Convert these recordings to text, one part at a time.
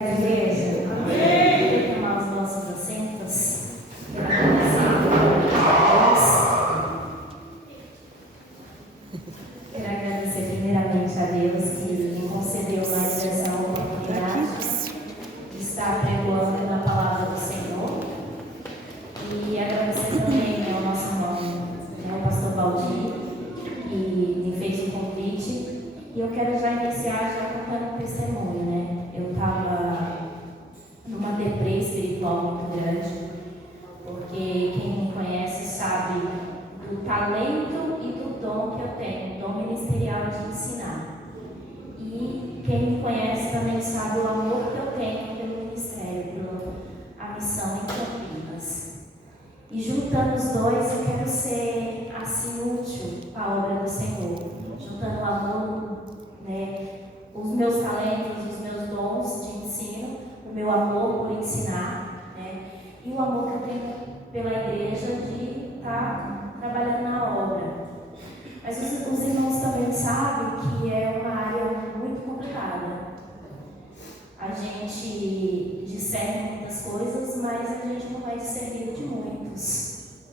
Igreja, amém. Vamos tomar os nossos assentos. Quero agradecer primeiramente a Deus que me concedeu mais essa oportunidade de estar pregoando na palavra do Senhor. E agradecer também ao nosso irmão, o pastor Valdir, que me fez o convite. E eu quero já iniciar contando um testemunho, né? Eu estava numa deprê espiritual muito grande, porque quem me conhece sabe do talento e do dom que eu tenho, dom ministerial de ensinar. E quem me conhece também sabe o amor que eu tenho pelo ministério, pela missão em Campinas. E juntando os dois, eu quero ser assim útil à obra do Senhor, juntando o amor, os meus talentos, os meus dons de ensino, o meu amor por ensinar, e o amor que eu tenho pela igreja de estar trabalhando na obra. Mas os irmãos também sabem que é uma área muito complicada. A gente discerne muitas coisas, mas a gente não vai discernir de muitos.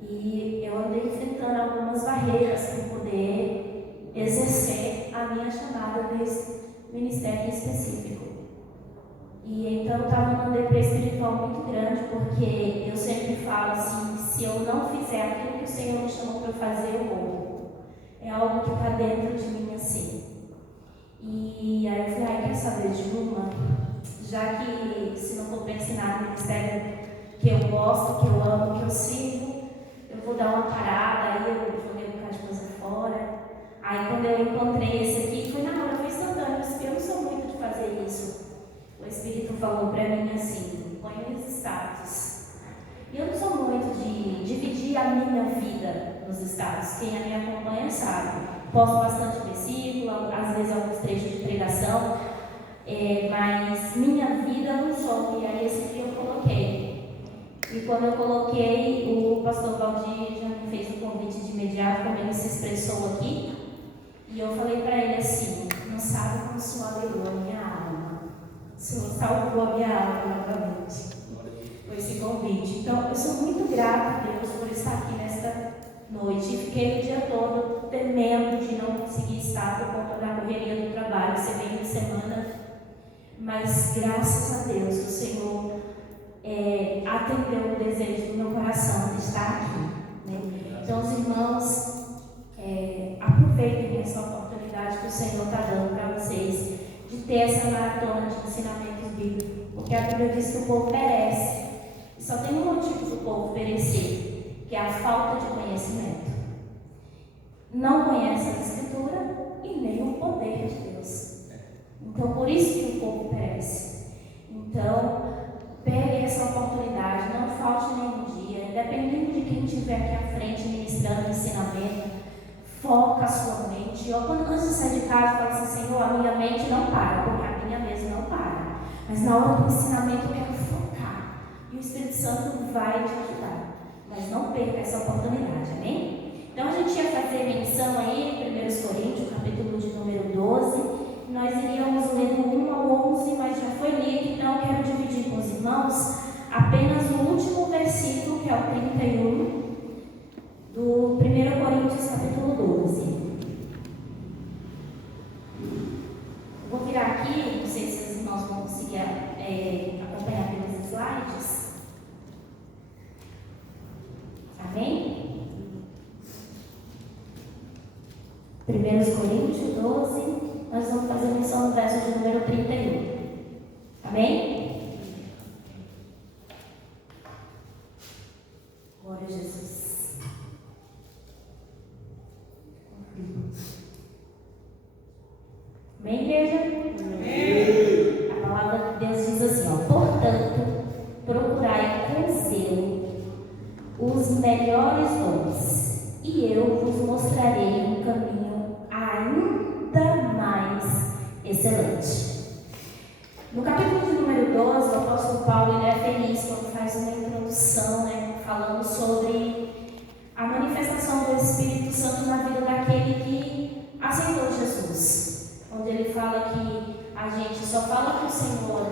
E eu andei enfrentando algumas barreiras para poder exercer a minha chamada nesse ministério específico. E então eu estava numa depressão espiritual muito grande, porque eu sempre falo assim, se eu não fizer aquilo que o Senhor me chamou para eu fazer, eu morro. É algo que está dentro de mim assim. E aí eu falei, quer saber de uma? Já que se não for para ensinar no ministério que eu gosto, que eu amo, que eu sirvo, eu vou dar uma parada, aí eu joguei um bocado de coisa fora. Aí quando eu encontrei esse aqui, foi na hora, foi instantâneo, porque eu não sou muito de fazer isso. O Espírito falou para mim assim, põe os status. E eu não sou muito de dividir a minha vida nos status. Quem me acompanha sabe. Posto bastante versículo, às vezes alguns trechos de pregação, mas minha vida não sou, e aí esse aqui eu coloquei. E quando eu coloquei, o pastor Valdir já me fez o convite de imediato, como ele se expressou aqui. E eu falei para ele assim, não sabe como o Senhor alegrou a minha alma. O Senhor salvou a minha alma novamente com esse convite. Então, eu sou muito grata a Deus por estar aqui nesta noite. E fiquei o dia todo temendo de não conseguir estar por conta da correria do trabalho, ser bem de semana. Mas, graças a Deus, o Senhor atendeu o desejo do meu coração de estar aqui. Então, os irmãos, aproveitem essa oportunidade que o Senhor está dando para vocês de ter essa maratona de ensinamentos bíblicos, porque a Bíblia diz que o povo perece, e só tem um motivo do povo perecer, que é a falta de conhecimento. Não conhece a Escritura e nem o poder de Deus. Então, por isso que o povo perece. Então, pegue essa oportunidade, não falte nenhum dia, dependendo de quem estiver aqui à frente ministrando ensinamento. Foca a sua mente. Antes de sair de casa, fala assim, Senhor, a minha mente não para, porque a minha mesmo não para. Mas na hora do ensinamento eu quero focar. E o Espírito Santo vai te ajudar. Mas não perca essa oportunidade, amém? Então a gente ia fazer menção aí, 1 Coríntios, capítulo de número 12. Nós iríamos ler do 1 ao 11, mas já foi lido, então eu quero dividir com os irmãos apenas o último versículo, que é o 31. Do 1 Coríntios, capítulo 12. Vou virar aqui, não sei se os irmãos vão conseguir acompanhar pelos slides. Amém? 1 Coríntios 12, nós vamos fazer menção no verso de número 31. Amém? Glória a Jesus. Amém, igreja? Amém. A palavra de Deus diz assim, portanto, procurai com zelo os melhores dons, e eu vos mostrarei um caminho ainda mais excelente. No capítulo de número 12, o apóstolo Paulo é feliz quando faz uma introdução, falando sobre a manifestação do Espírito Santo na vida daquele que aceitou Jesus. Onde ele fala que a gente só fala que o Senhor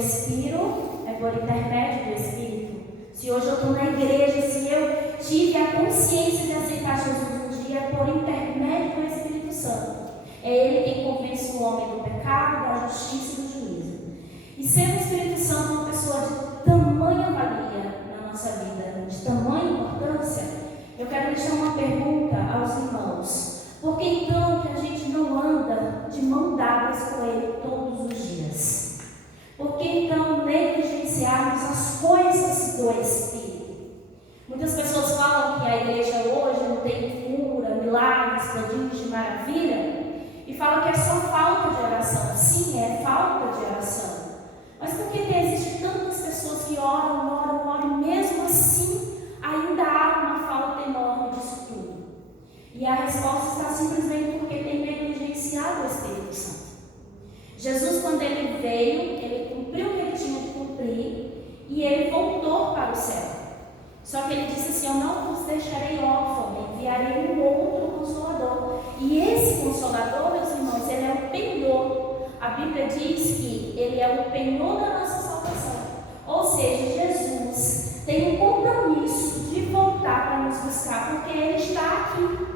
respiro, é por intermédio do Espírito. Se hoje eu estou na igreja, se eu tive a consciência de aceitar Jesus um dia, é por intermédio do Espírito Santo. É Ele quem convence o homem do pecado, da justiça e do juízo. E sendo o Espírito Santo uma pessoa de tamanha valia na nossa vida, de tamanha importância, eu quero deixar uma pergunta aos irmãos. Por que então que a gente não anda de mão dadas com Ele todos os dias? Por que então negligenciarmos as coisas do Espírito? Muitas pessoas falam que a igreja hoje não tem cura, milagres, prodígios de maravilha, e falam que é só falta de oração. Sim, é falta de oração. Mas por que existem tantas pessoas que oram, e mesmo assim ainda há uma falta enorme disso tudo? E a resposta está simplesmente porque tem negligenciado o Espírito Santo. Jesus, quando ele veio, ele cumpriu o que ele tinha de cumprir e ele voltou para o céu. Só que ele disse assim: eu não vos deixarei órfãos, enviarei um outro Consolador. E esse Consolador, meus irmãos, ele é o penhor. A Bíblia diz que ele é o penhor da nossa salvação. Ou seja, Jesus tem um compromisso de voltar para nos buscar, porque ele está aqui.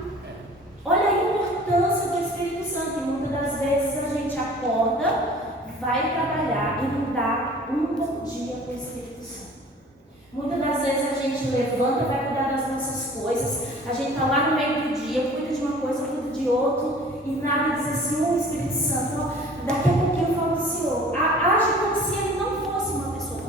Olha a importância do Espírito Santo. E muitas das vezes a gente acorda, vai trabalhar e não dá um bom dia para o Espírito Santo. Muitas das vezes a gente levanta, vai cuidar das nossas coisas, a gente está lá no meio do dia, cuida de uma coisa, cuida de outra, e nada diz assim: o Espírito Santo, ó, daqui a pouquinho eu falo: Senhor, age como se ele não fosse uma pessoa,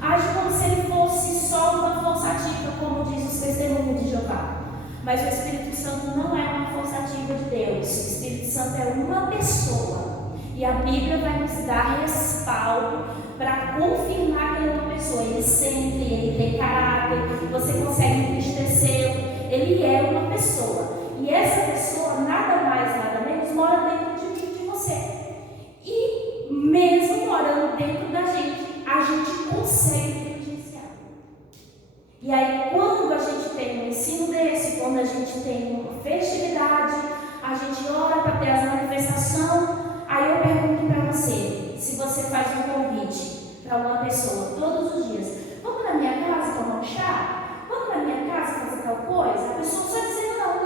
age como se ele fosse só uma força ativa, como diz os testemunhos de Jeová. Mas o Espírito Santo não é uma força ativa de Deus. O Espírito Santo é uma pessoa. E a Bíblia vai nos dar respaldo para confirmar que ele é uma pessoa. Ele sente, ele tem caráter, você consegue entristecê-lo. Ele é uma pessoa. E essa pessoa, nada mais, nada menos, mora dentro de mim e de você. E mesmo morando dentro da gente, a gente consegue negligenciar. E aí, quando a gente tem um ensino desse, quando a gente tem uma festividade, a gente ora para ter as manifestações. Aí eu pergunto para você, se você faz um convite para uma pessoa todos os dias: vamos na minha casa tomar um chá? Vamos na minha casa fazer tal coisa? A pessoa só dizendo não.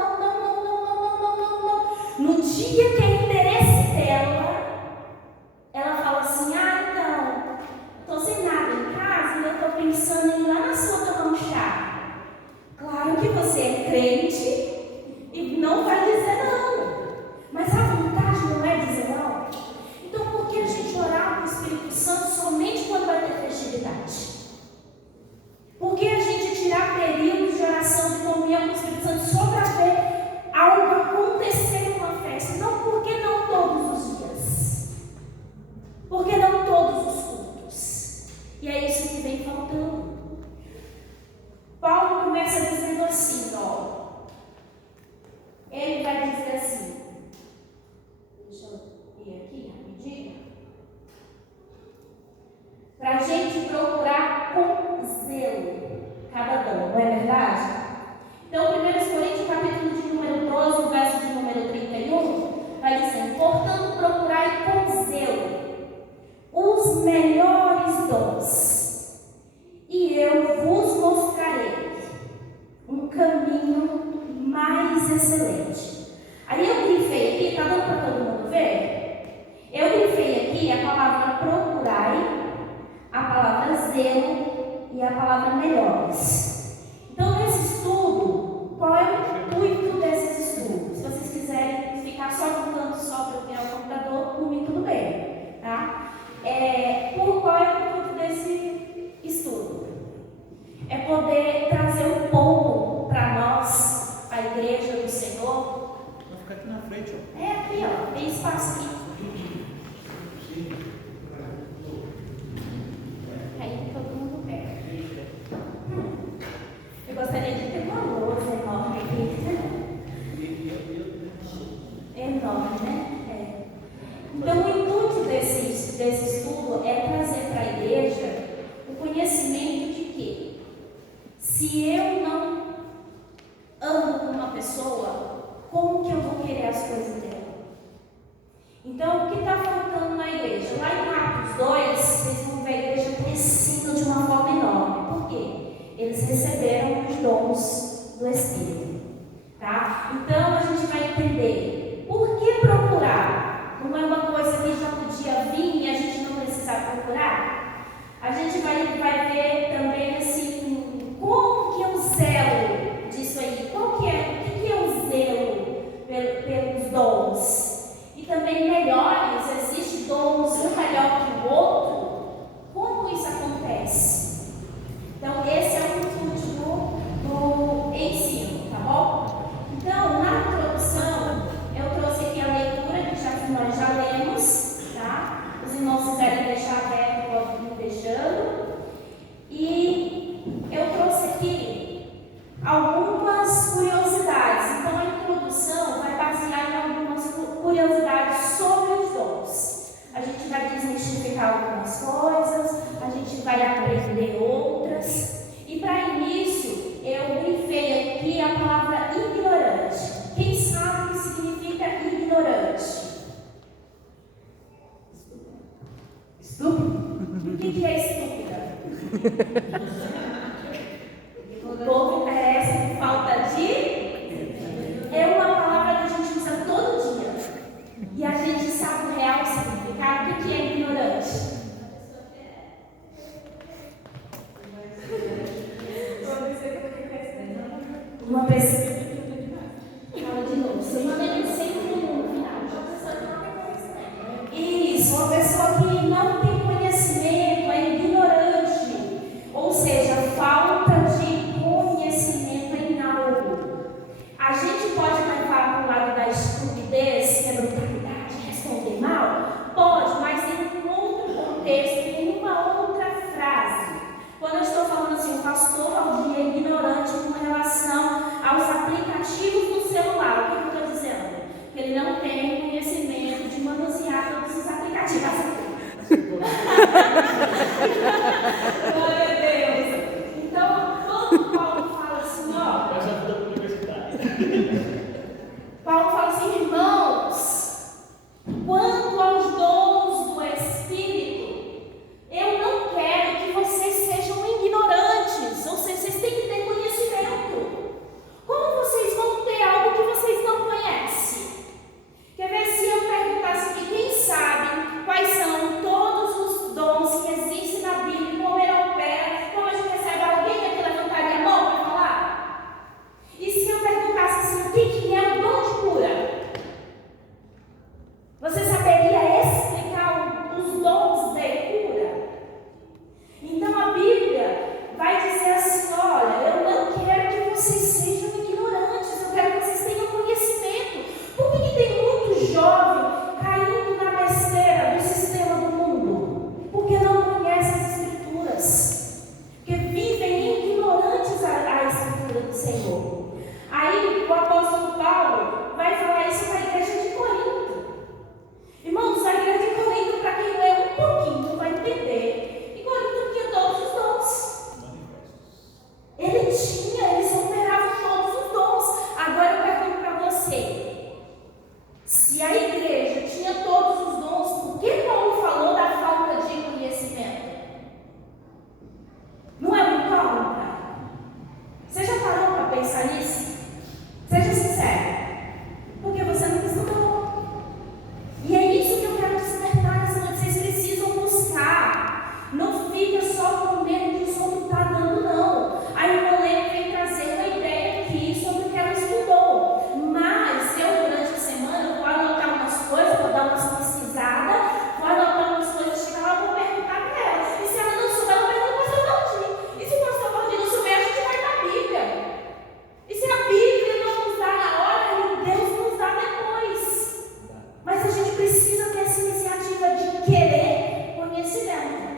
No dia que é interesse dela, ela fala assim: então, eu estou sem nada em casa e eu estou pensando em ir lá na sua tomar um chá. Claro que você é crente e não vai dizer não. Mas a vontade não é dizer não. Então, por que a gente orar para o Espírito Santo somente quando vai ter festividade? Por que a gente tirar períodos de oração, de comunhão com o Espírito Santo só para ver algo acontecer numa festa? Não, porque não todos os dias. Porque não todos os cultos. E é isso que vem faltando. Paulo começa dizendo assim, ó. Ele vai dizer assim. Deixa eu ir aqui rapidinho. Para a gente procurar com zelo cada dom, não é verdade? Então, 1 Coríntios, capítulo de número 12, verso de número 31, vai dizer: portanto, procurai com zelo os melhores dons, e eu vos mostrarei um caminho mais excelente. Aí eu grifei aqui, está dando para todo mundo ver? Eu grifei aqui a palavra procurai, a palavra zelo e a palavra melhores. Então, nesse estudo, qual é o intuito desses estudos? Se vocês quiserem ficar só no canto, só para virar o computador, por mim tudo bem, tá? Qual é o intuito desse estudo? É poder trazer um pouco para nós, a igreja do Senhor. Vai ficar aqui na frente, ó. É aqui, ó, tem espaço aqui. Aí todo mundo pega. Eu gostaria de ter uma lousa enorme aqui. Enorme, né? Então, o intuito desse estudo é trazer para a igreja o conhecimento de que, se eu não ando com uma pessoa, como que eu vou querer as coisas dela? também melhores, existem dons um melhor que o outro. Como isso acontece? Então, esse é o intuito do ensino, tá bom? Então, na introdução, eu trouxe aqui a leitura que nós já lemos, tá? Os irmãos quiserem deixar aberto, podem ir deixando. E eu trouxe aqui algumas curiosidades. Então, a introdução vai basear em algumas curiosidades sobre os dons. A gente vai desmistificar algumas coisas, a gente vai aprender outras. E para início, eu grifei aqui a palavra ignorante. Quem sabe o que significa ignorante? Estúpido? O que é estúpida? O povo parece falta de... É uma palavra que a gente usa todo dia. E a gente sabe o real significado. O que é ignorante? Uma pessoa. Fala de novo. Você manda sempre no final. Isso, uma pessoa que não tem conhecimento, é ignorante. Ou seja, falta de conhecimento em algo. A gente pode levar para o lado da estupidez, que é brutalidade, responder mal? Pode, mas em um outro contexto, em uma outra frase. Quando eu estou falando assim, o pastor Valdir é ignorante com relação aos aplicativos do celular, o que eu estou dizendo? Que ele não tem conhecimento de manusear todos os aplicativos. Glória a Deus. Então, quando Paulo fala assim, ó. Eu já estou na universidade. Paulo fala assim, irmãos, quanto aos dons do Espírito, eu não quero que vocês sejam ignorantes, ou seja, vocês têm que ter conhecimento. Como vocês vão ter algo que vocês não conhecem? Quer ver se eu perguntasse aqui, quem sabe quais são todos os dons que existem na Bíblia, como ele opera, como a gente recebe alguém aqui levantaria a mão para falar? E se eu perguntasse assim, o que é o dom de cura? Você saberia explicar os dons de cura? Então a Bíblia vai dizer assim, olha, eu não quero que vocês sejam ignorantes, eu quero que vocês tenham conhecimento. Por que tem muito jovem caindo na besteira do sistema do mundo? Porque não conhecem as Escrituras, porque vivem ignorantes à Escritura do Senhor. Aí o apóstolo Paulo vai falar isso para a igreja de Corinto. Irmãos, a igreja de Corinto, para quem lê um pouquinho, vai entender. E Corinto tinha todos os dons. Eles operavam todos os dons. Agora eu pergunto para você: se a igreja tinha todos os dons, por que Paulo falou da falta de conhecimento? Não é muito óbvio, cara? Você já parou para pensar nisso? Seja sincero. Porque você não estudou. E é isso que eu quero despertar nessa noite. Vocês precisam buscar. Não fica só com medo que os outros estão dando, não. A irmã Lê veio trazer uma ideia aqui sobre o que ela estudou. Mas eu, durante a semana, vou anotar umas coisas, vou dar umas pesquisadas, vou anotar umas coisas, chegar lá e vou perguntar para ela. E se ela não souber, ela pergunta para o pastor Valdir. E se o pastor Valdir não souber, a gente vai na Bíblia. E se a Bíblia não nos dá na hora, Deus nos dá depois. Mas a gente precisa ter essa iniciativa de querer conhecimento.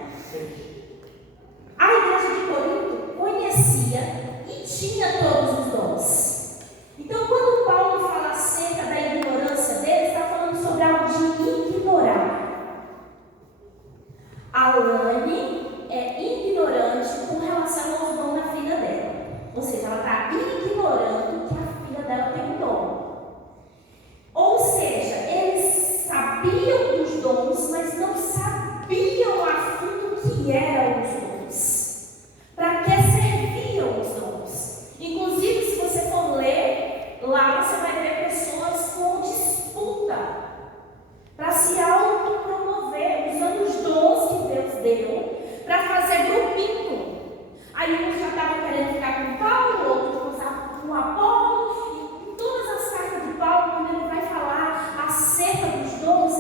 A igreja de Corinto conhecia e tinha todos os dons. Então, quando Paulo fala acerca da ignorância dele, está falando sobre algo de ignorar. A Lani é ignorante com relação aos dons da filha dela. Ou seja, ela está ignorando que a filha dela tem um dom. Ou seja, eles sabiam dos dons, mas não sabiam a fundo o que eram os dons. Para que serviam os dons? Inclusive, se você for ler, lá você vai ver pessoas com disputa para se autopromover, usando os dons que Deus deu para fazer grupinho. Aí um já estava querendo ficar com Paulo, outro com Apolo, e em todas as cartas de Paulo, quando ele vai falar acerca dos dons,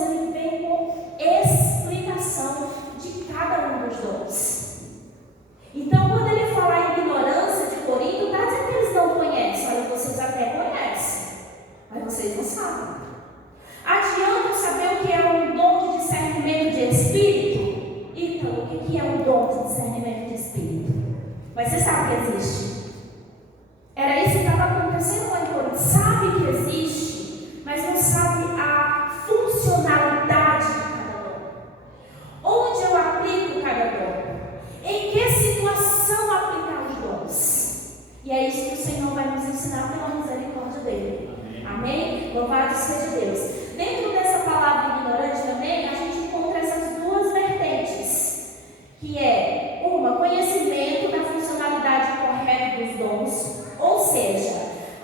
Mas você sabe que existe. Era isso que estava acontecendo lá em Corinto. Sabe que existe, mas não sabe a funcionalidade de cada dom. Onde eu aplico cada dom? Em que situação aplicar os dons? E é isso que o Senhor vai nos ensinar pela misericórdia dele. Amém? Louvado seja Deus. Dentro dessa palavra ignorante também, a gente encontra essas duas vertentes, que é uma, conhecimento da funcionalidade correta dos dons, ou seja,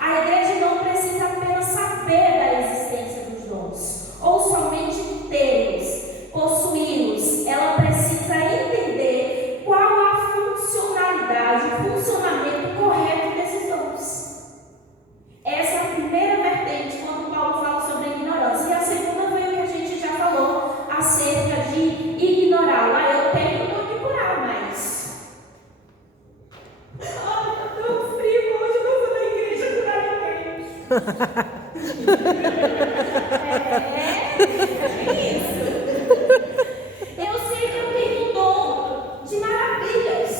a igreja não precisa apenas saber da existência dos dons, ou somente tê-los, possuí-los, ela precisa entender qual a funcionalidade, o funcionamento correto desses dons. Essa é a primeira vertente quando Paulo fala sobre a ignorância. E a segunda foi o que a gente já falou acerca de ignorar. Lá eu tenho o dom de curar, mas... Ai, tá tão frio hoje, eu vou na igreja curar ninguém. É isso. Eu sei que eu tenho um dom de maravilhas.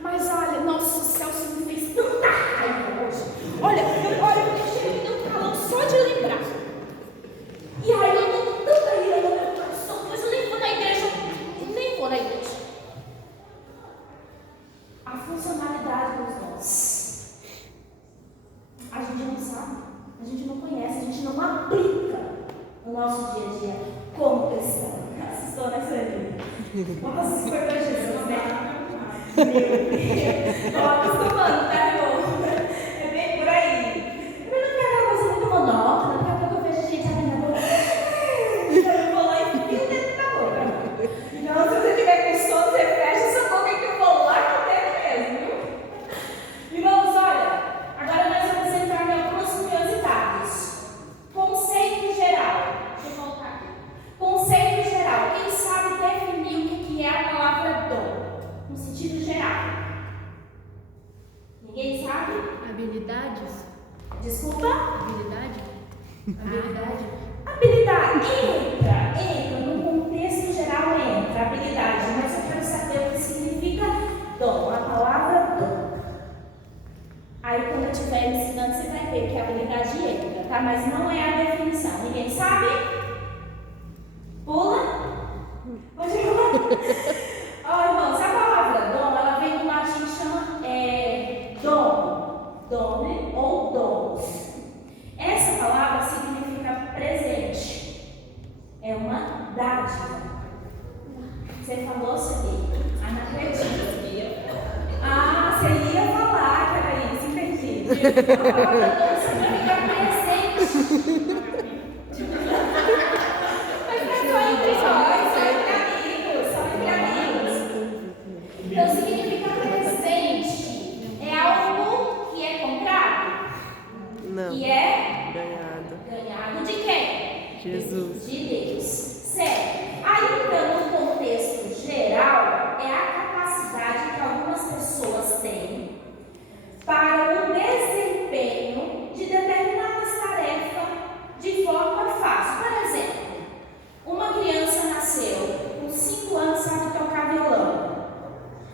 Mas olha, nosso Celso me fez tanta raiva hoje. Olha, eu chego me dando calor só de lembrar. E aí eu tô com tanta ira no meu coração, mas eu nem vou na igreja. A funcionalidade dos dons. A gente não sabe, a gente não conhece, a gente não aplica no nosso dia a dia como cristão. Essa história é nossa, isso foi para Jesus, né? Meu Deus. Estou acostumando, tá, irmão? É bem por aí. Eu não quero aquela coisa muito monótona. Daqui a pouco eu vejo gente abrindo a boca. Eu vou lá e enfio o dedo na boca. Então, se você tiver com sono, você fecha essa boca que eu vou lá com o dedo mesmo, viu? Irmãos, olha, agora nós vamos entrar em algumas curiosidades. Conceito geral. Deixa eu voltar aqui. Conceito geral. Quem sabe definir o que é a palavra dom? No sentido geral. Ninguém sabe? Habilidades? Desculpa? Habilidade? Habilidade. Entra. No contexto geral entra. Habilidade. Mas eu quero saber o que significa dom. A palavra dom. Aí quando eu estiver ensinando, você vai ver que a habilidade entra, tá? Mas não é a definição. Ninguém sabe? Pula? Pode pular? Ó, irmãos, a palavra dom, ela vem do latim que chama done ou dons. Essa palavra significa presente. É uma dádiva. Você falou, Celia? Não acredito. Você ia falar que era isso, entendi. A palavra dom significa presente. Mas não é só entre nós, só entre amigos. Então significa presente. É algo que é comprado? Não. Que é Ganhado. ganhado de quem? Jesus. De Deus. Certo. Aí então, no contexto geral, é a capacidade que algumas pessoas têm para o desempenho de determinadas tarefas de forma fácil. Por exemplo, uma criança nasceu, com 5 anos sabe tocar violão.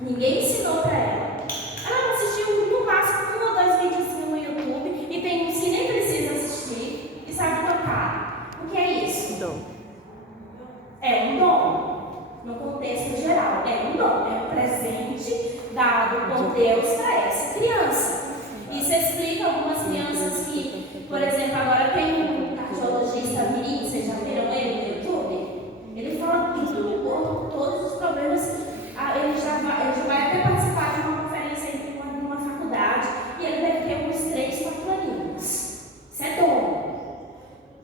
Ninguém ensinou para ela. Ela não assistiu no máximo 1 ou 2 vídeos no YouTube e tem uns que nem precisa assistir e sabe tocar. O que é isso? Dom. É um dom. No contexto geral, é um dom. É um presente dado por Deus para essa criança. Isso explica algumas crianças que, por exemplo, agora tem um cardiologista mirim, vocês já viram ele no YouTube? Ele fala tudo no corpo, todos os problemas. Ele já vai até participar de uma conferência em uma faculdade e ele deve ter uns 3, 4 aninhos. Isso é dom.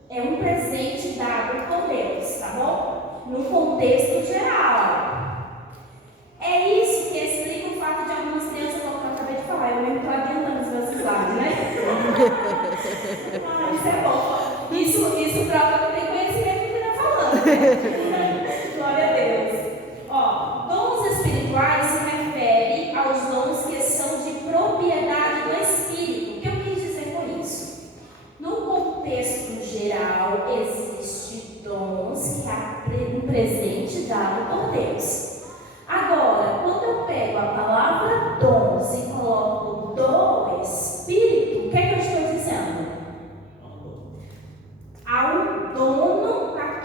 É um presente dado por Deus, tá bom? No contexto geral. É isso que explica o fato de algumas crianças, como eu acabei de falar, eu mesmo estou adiantando os meus slides, né? Isso é bom. Isso prova que tem conhecimento do que está falando, né? Glória a Deus. Ó, dons espirituais se refere aos dons que são de propriedade do Espírito. O que eu quis dizer com isso? No contexto geral, existe dons que é um presente dado por Deus. Agora, quando eu pego a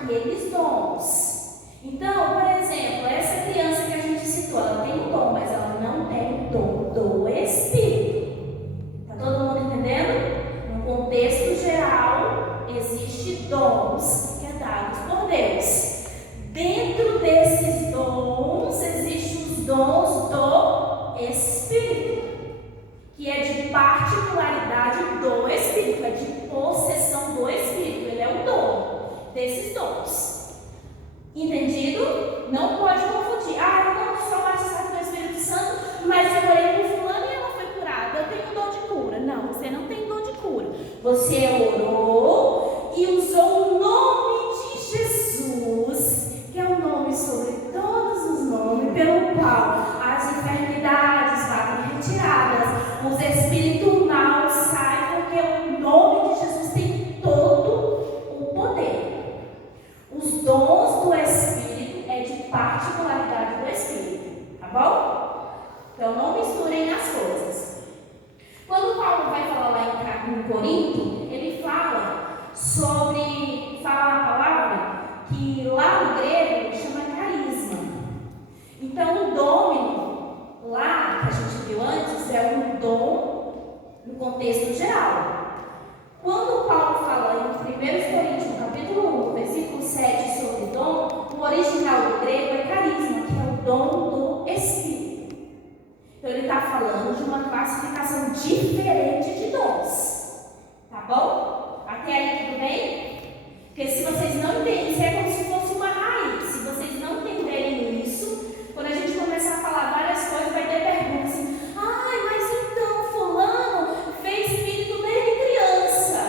aqueles dons. Então, por exemplo, essa criança que a gente citou, ela tem um dom, mas ela não tem o dom do Espírito. Está todo mundo entendendo? No contexto geral, existem dons que é dados por Deus. Dentro desses dons, existem os dons do Espírito, que é de particularidade do Espírito, é de possessão do Espírito. Ele é o dom desses dons. Entendido? Não pode confundir. Eu não sou batizado com o Espírito Santo, mas eu orei com fulano e ela foi curada. Eu tenho dom de cura. Não, você não tem dom de cura. Você orou e usou o nome de Jesus, que é o nome sobre todos os nomes, pelo qual as enfermidades batem retiradas, os espíritos maus saem, porque o nome de Jesus tem todo o poder. Os dons do Espírito é de particularidade do Espírito, tá bom? Então não misturem as coisas. Quando Paulo vai falar lá em Corinto, ele fala a palavra que lá no grego chama carisma. Então o dom lá que a gente viu antes é um dom no contexto geral. Quando Paulo fala em 1 Coríntios capítulo 1, versículo 7 sobre dom, o original do grego é carisma, que é o dom do Espírito. Então ele está falando de uma classificação diferente de dons. Tá bom? Até aí tudo bem? Porque se vocês não entendem, isso é como se fosse uma raiz. Se vocês não entenderem isso, quando a gente começar a falar várias coisas, vai ter perguntas assim: mas então fulano fez espírito desde criança.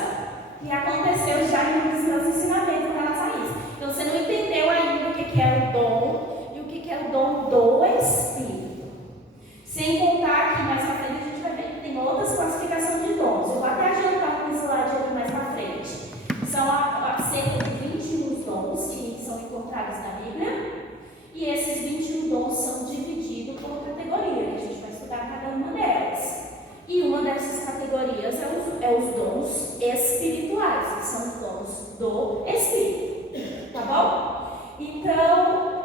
E aconteceu já em um dos meus ensinamentos em relação a isso. Então você não entendeu ainda o que é o dom e o que é o dom do Espírito. Sem contar que mais pra frente a gente vai ver que tem outras classificações de dons. Eu vou até adiantar um slide aqui mais pra frente. São cerca de 21 dons que são encontrados na Bíblia. E esses 21 dons são divididos por categoria, que a gente vai estudar cada uma delas. E uma dessas categorias é os dons espirituais, que são os dons do Espírito. Tá bom? Então,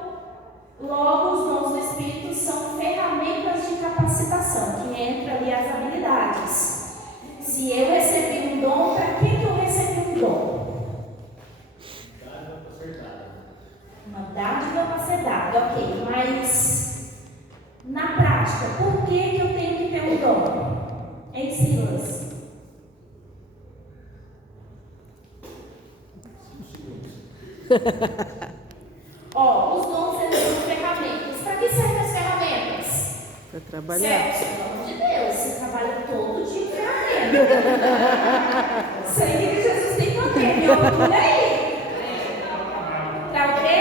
logo os dons do Espírito são ferramentas de capacitação, que entra ali as habilidades. Se eu recebi um dom, para que eu recebi um dom? Uma dádiva para ser dada, ok, mas na prática, por que eu tenho que ter um dom? Em Silas. Os dons são ferramentas. Para que servem as ferramentas? Para trabalhar. Certo, pelo amor de Deus, você trabalha todo dia em ferramenta. Sangue de Jesus tem poder, me orgulha aí. Para o quê?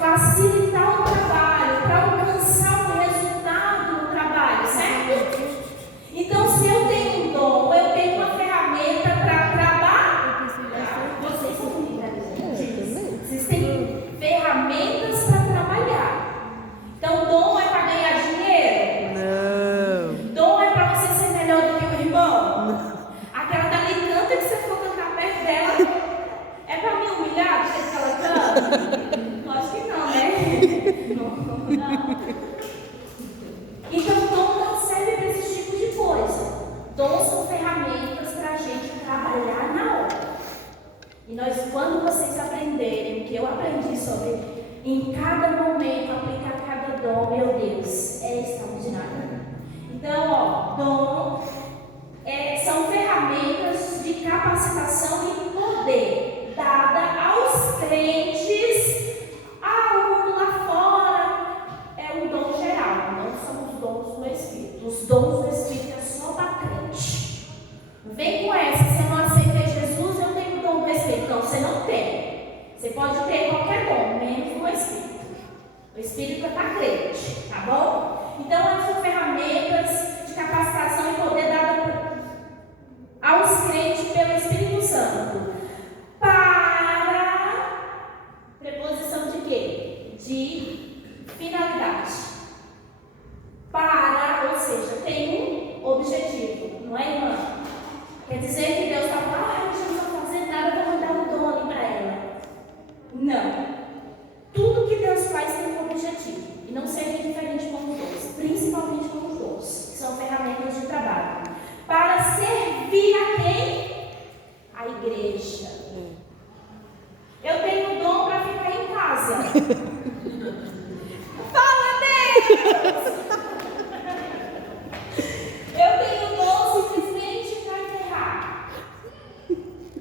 Facilitar o trabalho, para alcançar o resultado do trabalho, certo? Então, se eu tenho um dom, eu tenho uma ferramenta para trabalhar. Vocês são comigo, né? Vocês têm ferramentas para trabalhar. Então, dom é para ganhar dinheiro? Não. Dom é para você ser melhor do que o irmão? Não. Aquela dali canta que você for cantar perto dela. É para me humilhar do jeito que ela canta? Lógico que não, né? Não. Então, dom não serve para esse tipo de coisa. Dons são ferramentas para a gente trabalhar na obra. E quando vocês aprenderem o que eu aprendi sobre em cada momento aplicar cada dom, meu Deus, é extraordinário. Então, dom são ferramentas de capacitação e poder dada aos crentes, ao mundo lá fora. É um dom geral, não são os dons do Espírito. Os dons do Espírito é só para crente. Vem com essa, se eu não aceitei Jesus, eu tenho o dom do Espírito. Então você não tem. Você pode ter qualquer dom, menos o Espírito. O Espírito é para crente, tá bom? Então elas são ferramentas de capacitação e poder dada aos crentes pelo Espírito Santo. Para preposição de quê? De finalidade. Para, ou seja, tem um objetivo, não é, irmã? Quer dizer que Deus está falando, a gente não está fazendo nada, eu vou dar um dom ali para ela. Fala, Deus! Eu tenho dom simplesmente para enterrar,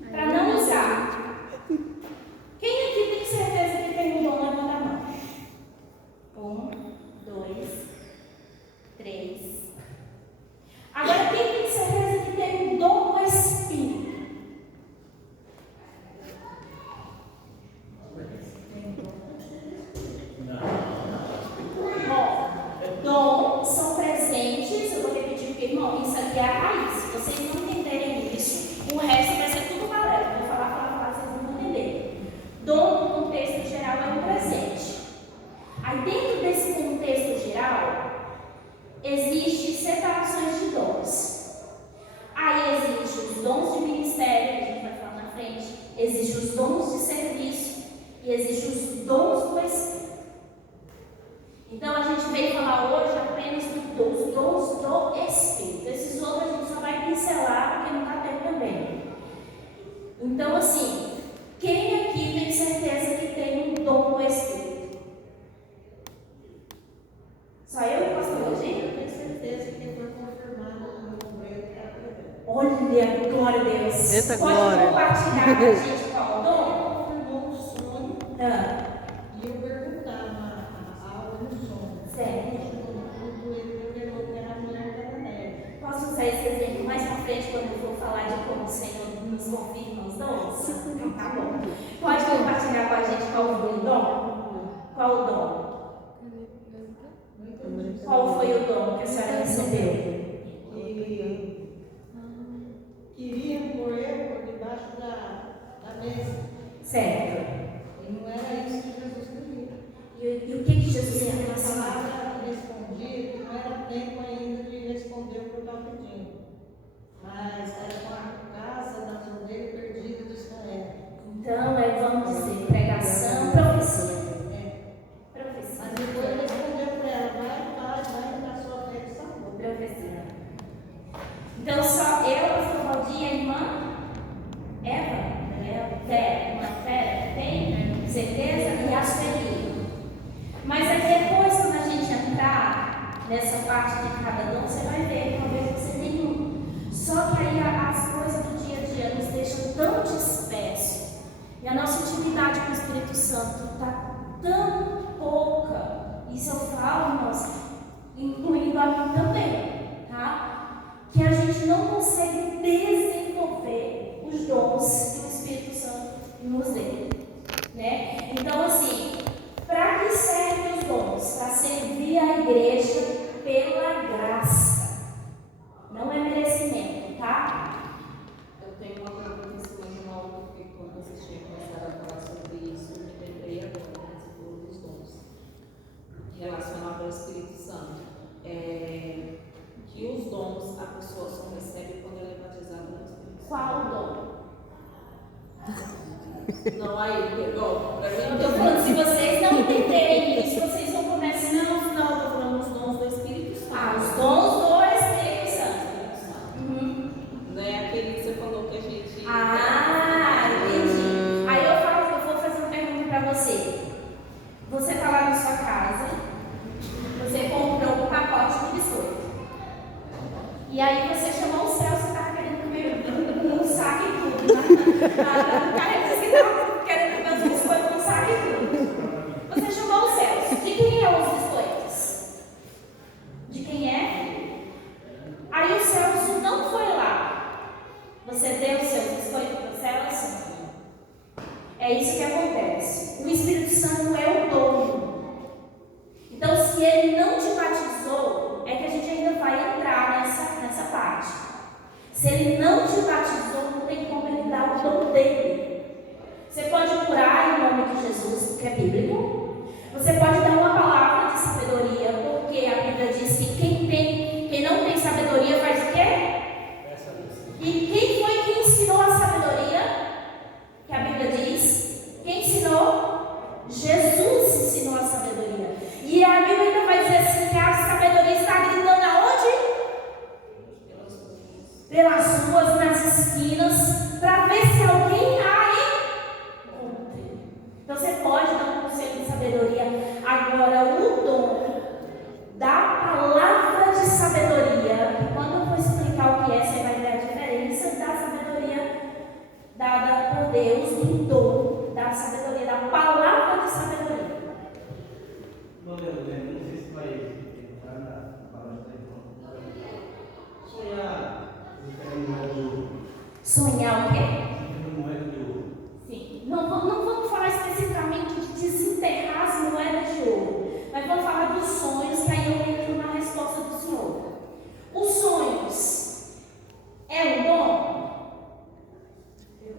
para não usar. Quem aqui tem certeza que tem um dom? Levanta a mão. 1, 2, 3. Agora, quem tem certeza que tem um dom do Espírito? Dom são presentes, eu vou repetir porque, irmão, isso aqui é a raiz. Se vocês não entenderem isso, o resto vai ser tudo balela. Vou falar, vocês não vão entender. Dom, no contexto geral, é um presente. Aí, dentro desse contexto geral, existem separações de dons. Aí, existem os dons de ministério, que a gente vai falar na frente, existem os dons de serviço e existem os dons do Espírito. Então, a gente veio falar hoje apenas dos dons do Espírito. Esses outros a gente só vai pincelar, porque não dá tempo também. Então, assim, quem aqui tem certeza que tem um dom do Espírito? Só eu que posso hoje? Eu tenho certeza que foi confirmado no momento que ela pregou. Olha, glória a Deus. Eita, pode glória. Compartilhar com a gente qual o dom? Confirmou um sonho e eu perguntava a aula no sonho. Certo. Quando ele revelou que era a mulher da neve. Posso usar esse exemplo mais pra frente quando eu for falar de como o Senhor nos confirma os dons? Então, tá bom. Pode compartilhar com a gente qual foi o dom? Qual o dom? Qual foi o dom que a senhora recebeu? Queriam pôr eu por debaixo da mesa. Certo. E não era isso que Jesus queria. E o que Jesus ia A relacionar? palavra respondia que não era tempo ainda de responder o que eu estava pedindo. Mas era com a casa das ovelhas perdidas de Israel. Então, vamos dizer, pregação, profecia. Profecia. Mas depois ele respondeu para ela, vai na sua fé que salvou. Profecia. Então, só eu, pastor Valdir, a irmã Eva, irmã Vera, tem certeza? E a Sueli. Mas aí depois, quando a gente entrar nessa parte de cada dom, você vai ver, talvez você tenha um. Só que aí as coisas do dia a dia nos deixam tão dispersos. E a nossa intimidade com o Espírito Santo está tão pouca. Isso eu falo, irmãos, incluindo a mim também, tá? Que a gente não consegue desenvolver os dons que o Espírito Santo nos dê, né? Então, assim, para que servem os dons? Para servir a igreja pela graça. Não é merecimento, tá? Eu tenho uma pergunta em cima de uma outra, porque quando vocês tinham começado a falar sobre isso, eu me lembrei agora, né, dos dons relacionados ao Espírito Santo. Que os dons a pessoa só recebe quando ela é batizada no Espírito Santo. Qual dom? Não, aí, perdão, para mim Eu não estou falando, se vocês não entenderem isso, vocês vão começar. Não, eu estou falando dos dons do Espírito Santo. Ah, os dons do Espírito Santo. Uhum. Não é aquele que você falou que a gente. Ah, entendi. Aí eu vou fazer uma pergunta para você. Você está lá na sua casa, você comprou um pacote de biscoito. E aí você chamou o céu, você estava querendo comer um saco e tudo. O cara disse que estava querendo comer os biscoitos um saco e tudo. Você chamou os céus. De quem é os biscoitos? De quem é? Aí o Celso não foi lá. Você deu os seus biscoitos para o Celso? É isso que acontece. O Espírito Santo é o dono. Então, se ele não te batizou, é que a gente ainda vai entrar nessa parte. Se ele não te batizou, não tem como ele dar o dom dele. Você pode curar em nome de Jesus, que é bíblico. Você pode dar uma palavra de sabedoria, porque a Bíblia diz que quem não tem sabedoria faz o quê? E quem foi que ensinou a sabedoria? Que a Bíblia diz? Quem ensinou? Jesus ensinou a sabedoria. E a Bíblia ainda vai dizer assim que a sabedoria está gritando aonde? Pelas ruas, nas esquinas, para ver se alguém a encontre. Então você pode dar um conselho de sabedoria vou falar dos sonhos, que aí eu entro na resposta do Senhor. Os sonhos é um dom?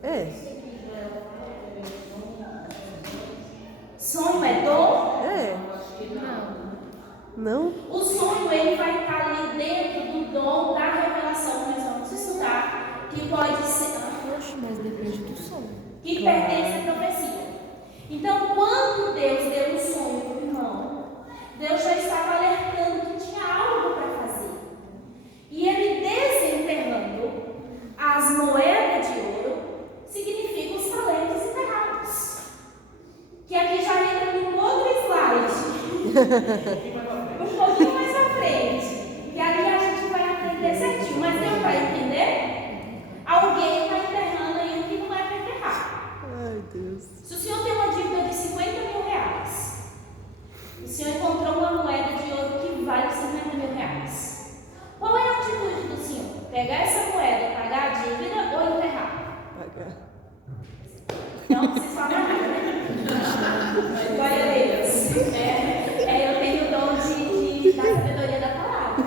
É. Sonho é dom? É. Não? O sonho ele vai estar ali dentro do dom da revelação que nós vamos estudar, que pode ser, Mas depende do som. que pertence à profecia. Então, quando Deus deu um sonho para o irmão, Deus já estava alertando que tinha algo para fazer. E ele desenterrando as moedas de ouro significa os talentos enterrados. Que aqui já entra num outro slide. Um pouquinho mais à frente. E ali a gente vai aprender certinho. Mas deu para entender? Alguém está enterrando aí o que não é para enterrar. Ai, Deus. Se o senhor tem uma dívida de 50 mil reais, o senhor encontrou uma moeda de ouro que vale 50 mil reais. Qual é a atitude do senhor? Pegar essa moeda, pagar a dívida ou enterrar? Pagar. Não precisa falar nada, né? Glória a Deus. Eu tenho o dom da sabedoria da palavra.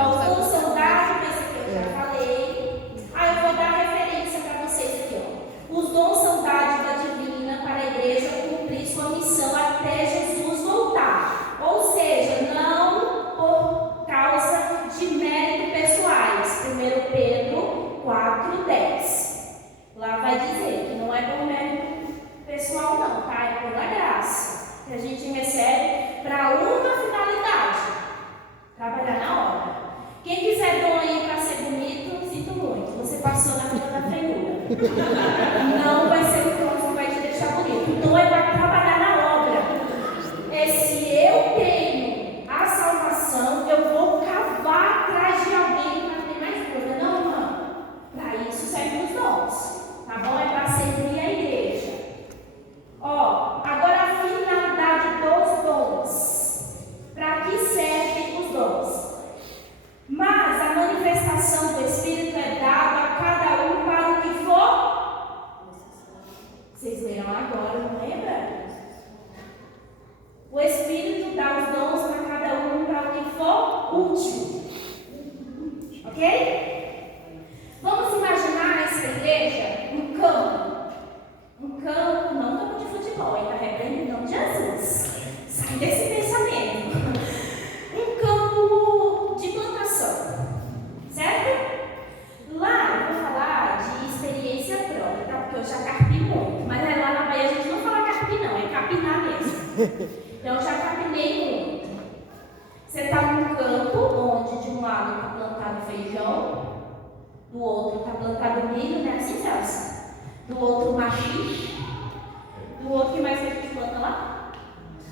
Os dons são dados, esse aqui eu já falei. Eu vou dar referência para vocês aqui. Os dons são dádiva divina para a igreja cumprir sua missão até Jesus voltar. Ou seja, não por causa de mérito pessoais. 1 Pedro 4:10. Lá vai dizer que não é por mérito pessoal não, tá? É pela graça que a gente recebe para uma finalidade: trabalhar na obra. Quem quiser dom aí para ser bonito, sinto muito, você passou na fila da feiura. Não vai ser o dom que vai te deixar bonito. O dom é para trabalhar na obra. Se eu tenho a salvação, eu vou cavar atrás de alguém para ter mais coisa. Não, irmão. Para isso servem os dons. Tá bom? É para servir a igreja. Agora a finalidade dos dons. Para que servem os dons? Mas a manifestação do Espírito é dada a cada um para o que for. Vocês leram agora, não lembra? O Espírito dá os dons para cada um para o que for útil. Ok? Vamos imaginar essa igreja um campo. Um campo, não campo de futebol, está repreendendo em nome de Jesus. Sai desse pensamento. Um campo de plantação. Certo? Lá eu vou falar de experiência própria, tá? Porque eu já carpi muito. Mas lá na Bahia a gente não fala carpi, não, é capinar mesmo. Então eu já capinei muito. Você está num campo onde de um lado está plantado feijão, do outro está plantado milho, né? Assim, Celso? Do outro machixe, do outro que mais que a gente planta lá?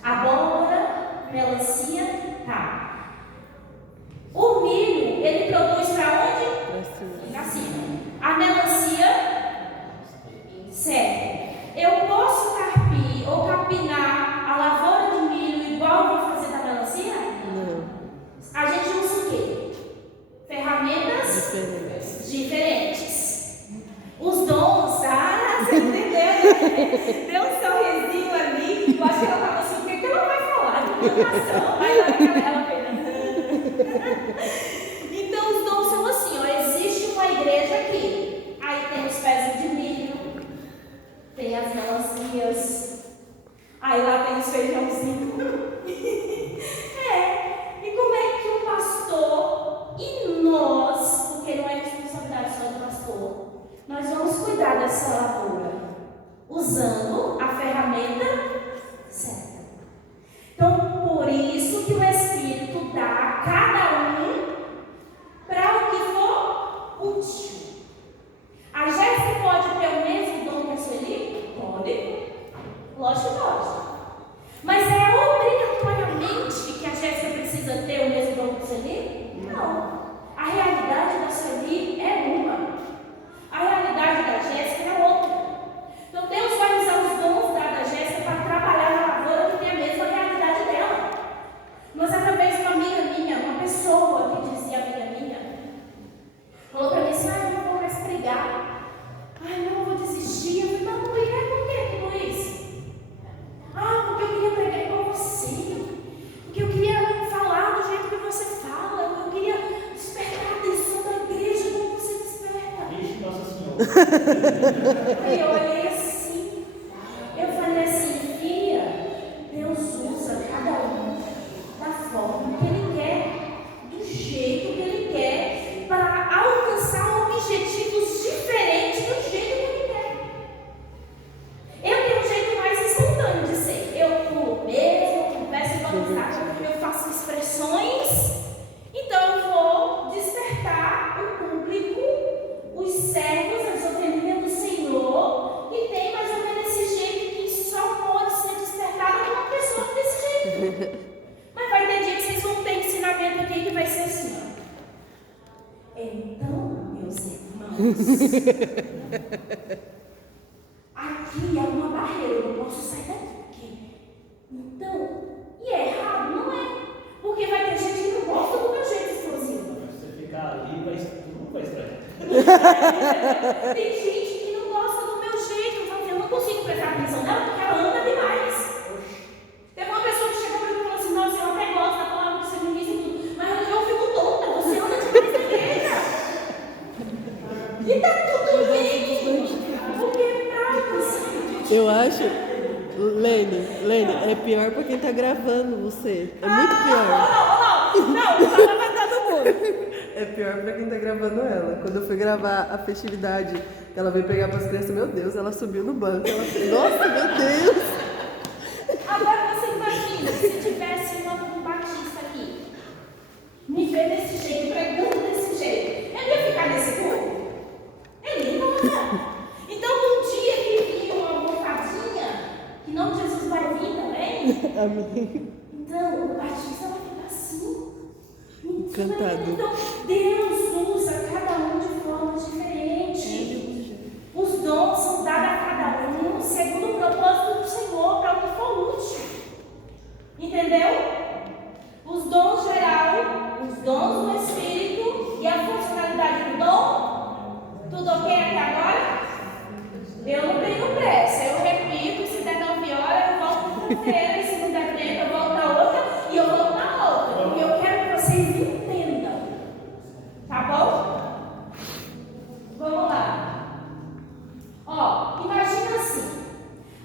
Abóbora, melancia, tá. O milho, ele produz para onde? Para cima. A melancia, certo. Eu posso carpir ou capinar a lavoura de milho igual eu vou fazer da melancia? Não. A gente usa o quê? Ferramentas diferentes. Os dons, você entendeu? Deu um sorrisinho ali. Eu acho que ela estava assim, o que ela vai falar? De plantação, vai lá na ela. Então os dons são assim, existe uma igreja aqui. Aí tem os pés de milho, tem as melancias, aí lá tem os feijãozinhos. E como é que o pastor e nós, porque não é responsabilidade só do pastor, nós vamos cuidar dessa lavoura usando a ferramenta certa. Então, por isso que o Espírito dá a cada um para o que for útil. A Jéssica pode ter o mesmo dom que a Sueli? Pode. Lógico que pode. Mas é obrigatoriamente que a Jéssica precisa ter o mesmo dom que a Sueli? Não. A realidade da Sueli é uma. A realidade da Jéssica é outra. Então Deus vai usar os dons da Jéssica para Aí eu olhei assim, eu falei assim, filha, Deus usa cada um da forma que Ele quer, do jeito que Ele quer, para alcançar objetivos diferentes do jeito que Ele quer. Eu tenho um jeito mais espontâneo de ser. Eu pulo mesmo, eu converso valorizado, eu faço expressões. Então eu vou despertar o público, os servos, as ovelhinhas do Senhor, que tem mais ou menos esse jeito que só pode ser despertado por uma pessoa desse jeito. Mas vai ter dia que vocês vão ter ensinamento aqui que vai ser assim, ó. Então, meus irmãos, aqui é uma barreira, eu não posso sair daqui. Então, e é errado? Não é. Porque vai ter gente que não gosta do meu jeito explosivo. Se você ficar ali, tudo não vai estranhar. Tem gente que não gosta do meu jeito, então eu não consigo prestar atenção nela porque ela anda demais. Teve uma pessoa que chegou para mim e falou assim, nossa, eu até gosto da palavra que você me disse e tudo, mas eu fico tonta, você anda demais na igreja. E tá tudo bem, porque é prático, assim. Eu acho, Lene, é pior pra quem tá gravando você. É muito pior. Não, tá levantando muito. É pior pra quem tá gravando ela. Quando eu fui gravar a festividade, que ela veio pegar pras crianças, meu Deus, ela subiu no banco. Ela falou, nossa, meu Deus. Agora você imagina, se tivesse um batista aqui, me ver desse jeito, pregando desse jeito, eu ia ficar nesse corpo? Ele não ia. Então, num dia que vinha uma almofadinha, que em nome de Jesus vai vir também, Amém. então o batista vai ficar assim. Encantado. Então, Deus usa cada um de forma diferente. Os dons são dados a cada um segundo o propósito do Senhor, para o que for útil. Entendeu? Os dons geral, os dons do Espírito e a funcionalidade do dom. Tudo ok até agora? Eu não tenho pressa. Eu repito, se der 9 horas, eu volto para a feira, e se não der tempo, eu volto para outra e eu volto na outra. Porque eu quero que vocês entendam. Tá bom? Vamos lá. Ó, imagina assim.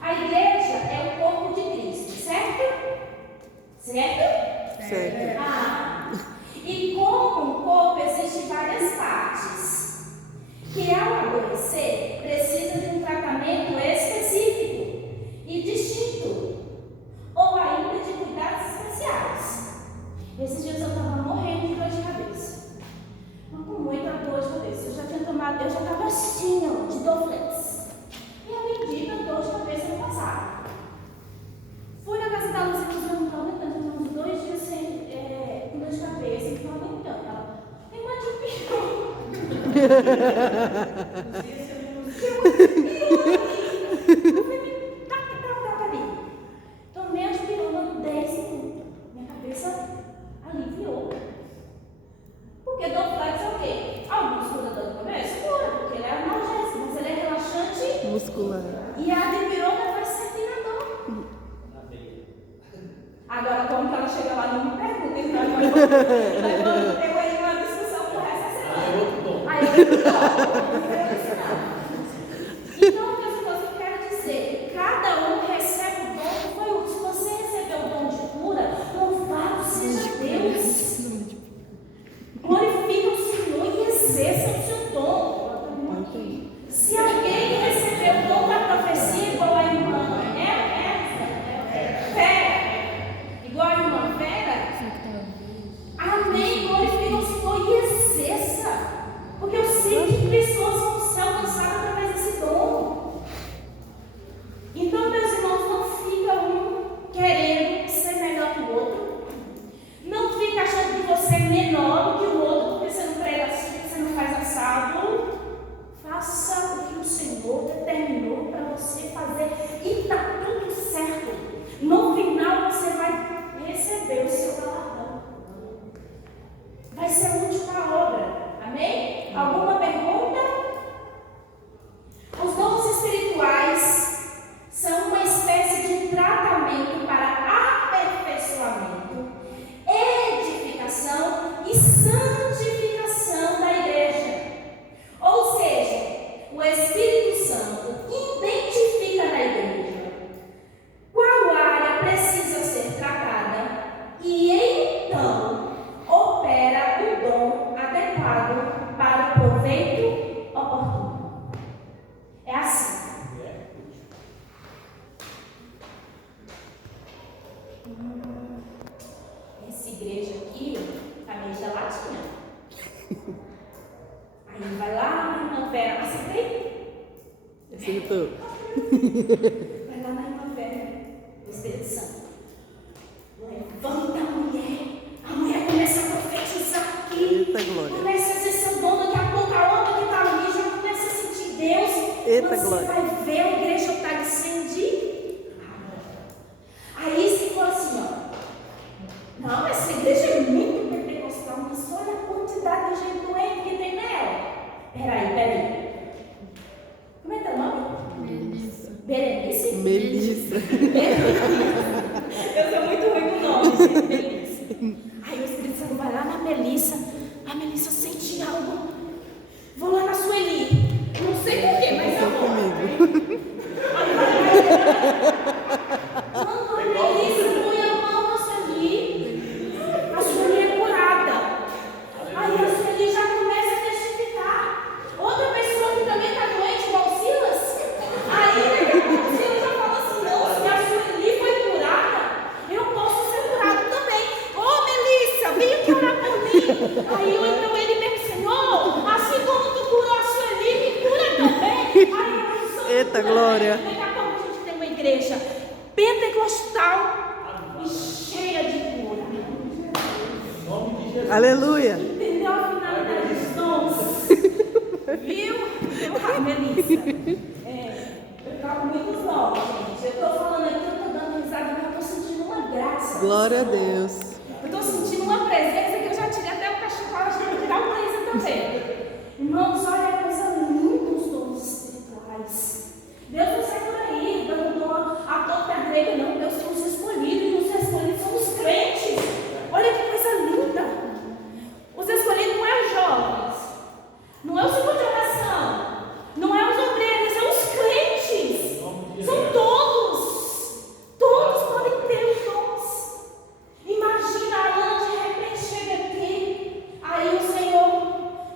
A igreja é o corpo de Cristo, certo? Certo? Certo. Ah, e como um corpo existem várias partes, que ao adoecer precisa de um tratamento específico e distinto, ou ainda de cuidados especiais. Esses dias eu estava morrendo de dor de cabeça, mas com muita dor de cabeça. Eu já tinha tomado, eu já estava assim, ó, de Dorflex. E a bendita dor de cabeça não passava. Fui na casa da Luz e disse, eu não estou aguentando, uns 2 dias sem com dor de cabeça, não estou aguentando. Ela, tem uma dipirona. Eu falei, tá ali. Tomei a dipirona 10 minutos. Minha cabeça aliviou. Porque Dorflex é o quê? Alguns cura dor de cabeça? Cura, porque ele é analgésico, mas ele é relaxante. Muscular. E a dipirona vai sentir na dor. Agora, como que ela chega lá, não me perguntem, então eu tenho aí uma discussão por essa semana. Aí eu vou ensinar. Então, meus irmãos, eu quero dizer, cada um recebe o dom que foi útil. Se você recebeu o dom de cura, louvado seja Deus. Glorifica o Senhor e exerça o seu dom. Se alguém recebeu o dom da profecia, igual a irmã Vera, igual a irmã Vera, amém. Espírito Santo identifica na igreja qual área precisa ser tratada e então opera o dom adequado para o proveito oportuno. É assim. Essa igreja aqui tá meio geladinha. Aí vai lá na irmã Vera, aceitei? Aceitou. Vai lá na irmã Vera, o Espírito Santo. Levanta a mulher começa a profetizar aqui. Eita glória. Começa a ser seu dono, daqui a pouco a outra que está ali já começa a sentir Deus. Eita Você glória. vai ver a igreja está incendiada. Aí você falou assim, ó. Não, essa igreja é muito pentecostal, mas olha a quantidade de gente doente que tem nela. Peraí. Como é teu nome? Berenice? Melissa. Eu sou muito ruim com nome, gente. Melissa. Aí o Espírito Santo vai lá na Melissa. A Melissa sente algo. Vou lá na Sueli. Não sei porquê, mas eu vou. Comigo. Quando a Melissa põe a mão na Sueli, a Sueli é curada. Aí a Sueli já começa a testificar. Outra pessoa que também está doente, igual o Silas. Aí daqui a pouco o Silas já fala assim, não, se a Sueli foi curada, eu posso ser curado também. Ô Melissa, vem aqui orar por mim. Aí ou então ele mesmo, Senhor, assim como tu curou a Sueli, me cura também. Aí a pessoa Eita cura. glória. Daqui a pouco a gente tem uma igreja pentecostal e cheia de cura. Em nome de Jesus. Aleluia. Entendeu a finalidade dos dons? Viu? Eu, Melissa. Eu trago muitos dons, gente. Eu estou falando aqui, eu estou dando risada, mas eu estou sentindo uma graça. Glória a do Senhor. Deus. Eu estou sentindo uma presença que eu já tirei até o cachorro, acho que eu vou tirar o presença também. Irmãos, olha a coisa linda os dons espirituais. Deus não sai por aí, dando dom a torta grega, não. Deus tem os escolhidos, e os escolhidos são os crentes. Olha que coisa linda. Os escolhidos não é os jovens, não é o ciclo de oração, não é os obreiros, são os crentes. São todos. Todos podem ter os dons. Imagina a Alana de repente chega aqui, aí o Senhor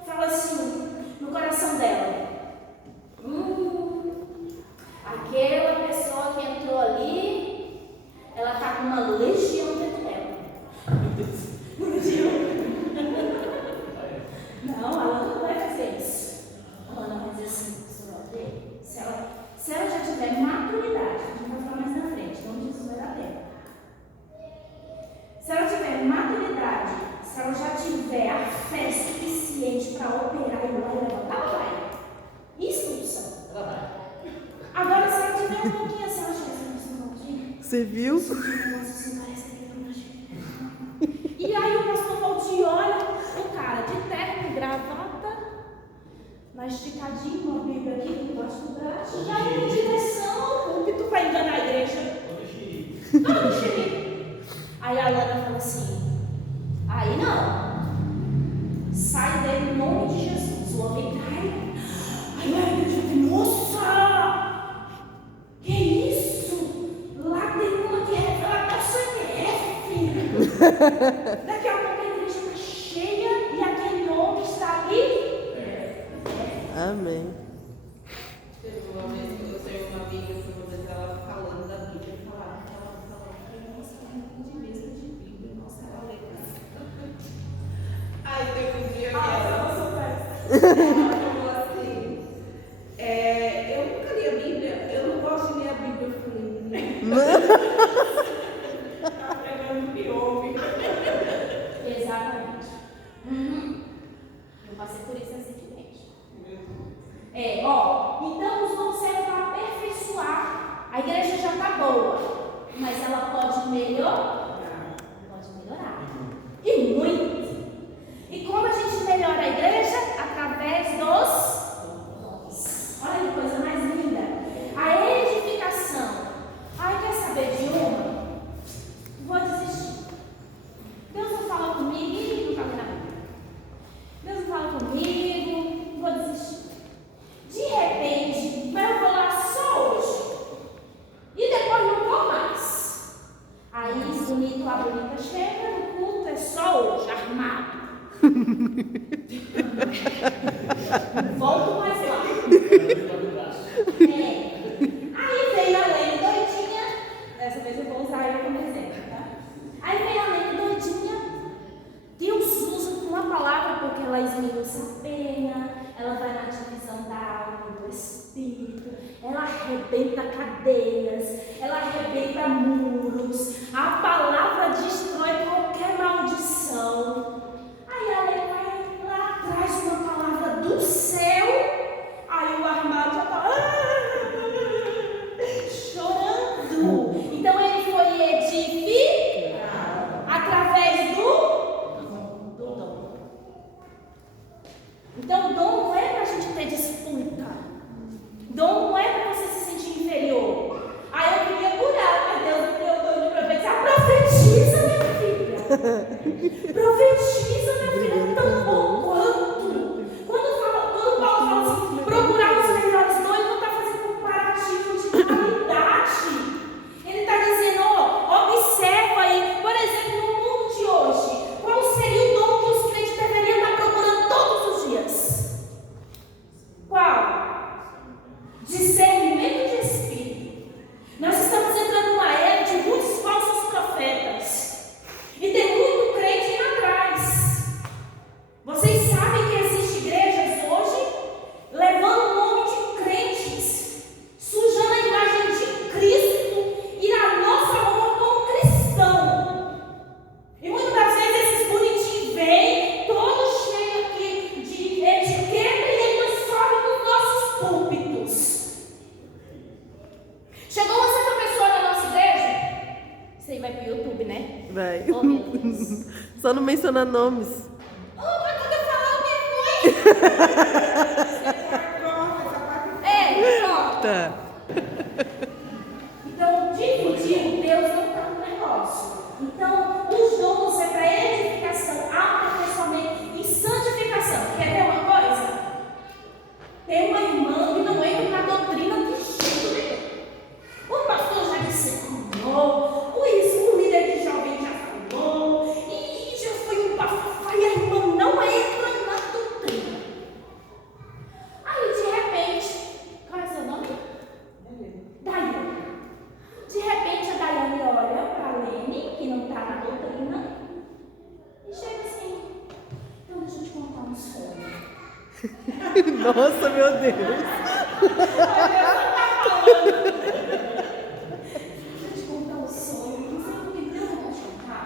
fala assim no coração dela. Aquela pessoa que entrou ali, ela está com uma legião dentro dela. Não, ela não vai fazer isso. Ela não vai dizer assim, se ela já tiver maturidade, a gente vai falar mais na frente, então Jesus vai dar tempo. Se ela tiver maturidade, se ela já tiver a fé suficiente para operar e vai levantar, ela vai. Isso, Espírito Santo. Ela vai. Agora, se ela tiver um pouquinho assim, ela chega assim, um pouquinho. Você viu? Nossa, assim, parece que ele não chega. E aí o pastor Valdir olha o cara de terno, gravata, mas esticadinho, uma Bíblia aqui debaixo do braço, já em direção, o que tu vai enganar a igreja? Todo xerife. Aí a Lana fala assim, aí não, sai dele em nome de Jesus. O homem cai. Aí a igreja diz, nossa, que isso? Lá tem uma que revela até o CPF. Daqui a pouco a igreja está cheia e aquele homem está ali. Amém. Teve uma vez que eu tenho uma amiga, uma vez ela falando da Bíblia, falava, nossa, de vista de Bíblia, nossa, ela lê. Aí teve um dia que ela falou assim, eu nunca li a Bíblia, eu não gosto de ler a Bíblia. Eu falei, tá pegando pior. Exatamente. Eu passei por isso recentemente. Então os dons servem para aperfeiçoar. A igreja já está boa, mas ela pode melhorar. Pode melhorar. E muito. E como a gente melhora a igreja? Através dos dons. Olha que coisa mais linda. A edificação. Ai, quer saber de uma? Vou desistir. Deus não fala comigo e não está vendo nada. Deus não fala comigo, vou desistir. De repente, Aí veio a Lene doidinha. Dessa vez eu vou usar eu como exemplo, tá? Aí veio a Lene doidinha. Deus usa uma palavra porque ela esmiuça a pena, ela vai na divisão da alma e do espírito, ela arrebenta cadeias, ela arrebenta muros, a palavra destrói qualquer maldição. Aí ela vai lá, traz uma palavra do céu, aí o armário já tá chorando. Então ele foi edificado através do dom. Então, dom não é para a gente ter disputa. Dom não é para você se sentir inferior. Aí eu queria curar, mas Deus me deu dom de profetizar. Profetiza, minha filha. Profetiza, minha filha, tão bom quanto. Quando Paulo fala assim, procurar os melhores dons, ele não está fazendo comparativo de qualidade. Ele está dizendo, observa aí, por exemplo, no mundo de hoje, qual seria o dom que os crentes deveriam estar procurando todos os dias? Qual? Discernimento de espírito. Nós estamos entrando numa era de muitos falsos profetas. E tem muito crente indo atrás. Vocês sabem que existem igrejas hoje levando o nome de crentes, sujando a imagem de Cristo e a nossa honra como cristão. E muitas das vezes esses bonitinhos vêm, todos cheios aqui de etiqueta e eles sobem nos nossos púlpitos. Chegou uma certa pessoa na nossa igreja. Isso aí vai pro YouTube, né? Vai. Oh, meu Deus. Só não mencionar nomes. Mas quando eu falar o que foi? Pronto. Tá. Então, dividir, Deus não está no negócio. Então, os dons é para edificação, aperfeiçoamento e santificação. Quer ver uma coisa? Tem uma irmã que não entra na doutrina de jeito nenhum. O pastor já disciplinou, o líder de jovem já falou, e já foi um bafafá e a irmã não entra na doutrina. Aí, de repente, qual é seu nome? Daiane. De repente, a Daiane olha para a Lene, que não está na doutrina, e chega assim: então, deixa eu te contar um sonho. Nossa, meu Deus. Deixa eu te contar um sonho. Não sei por que Deus não pode contar.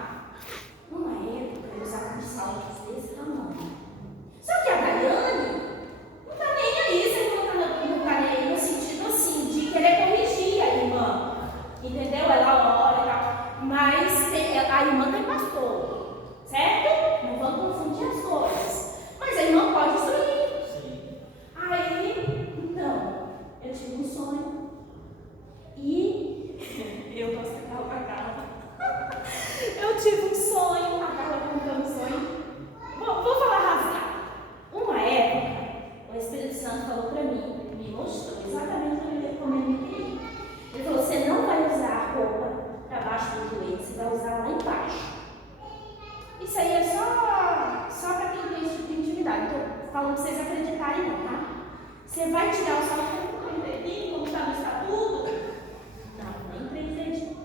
Numa época, eu usava uns saltos desse tamanho. Só que a Daiane não está nem aí, você não está nem aí no sentido assim, de querer corrigir a irmã. Entendeu? Ela ora e tal. Mas a irmã tem pastor. Certo? Não vamos confundir as coisas. Mas a irmã pode instruir. Aí, então, eu tive um sonho e eu posso ficar com a Carla. Eu tive um sonho, a Carla contando um sonho. Vou falar rasgado. Uma época, o Espírito Santo falou para mim, me mostrou exatamente como ele me queria. Ele falou: você não vai usar a roupa para baixo do joelho, você vai usar lá embaixo. Isso aí é só para quem tem esse tipo de intimidade. Estou falando para vocês acreditarem, não, tá? Você vai tirar o salto com um dedinho, como está no estatuto? Não, nem 3 dedinhos.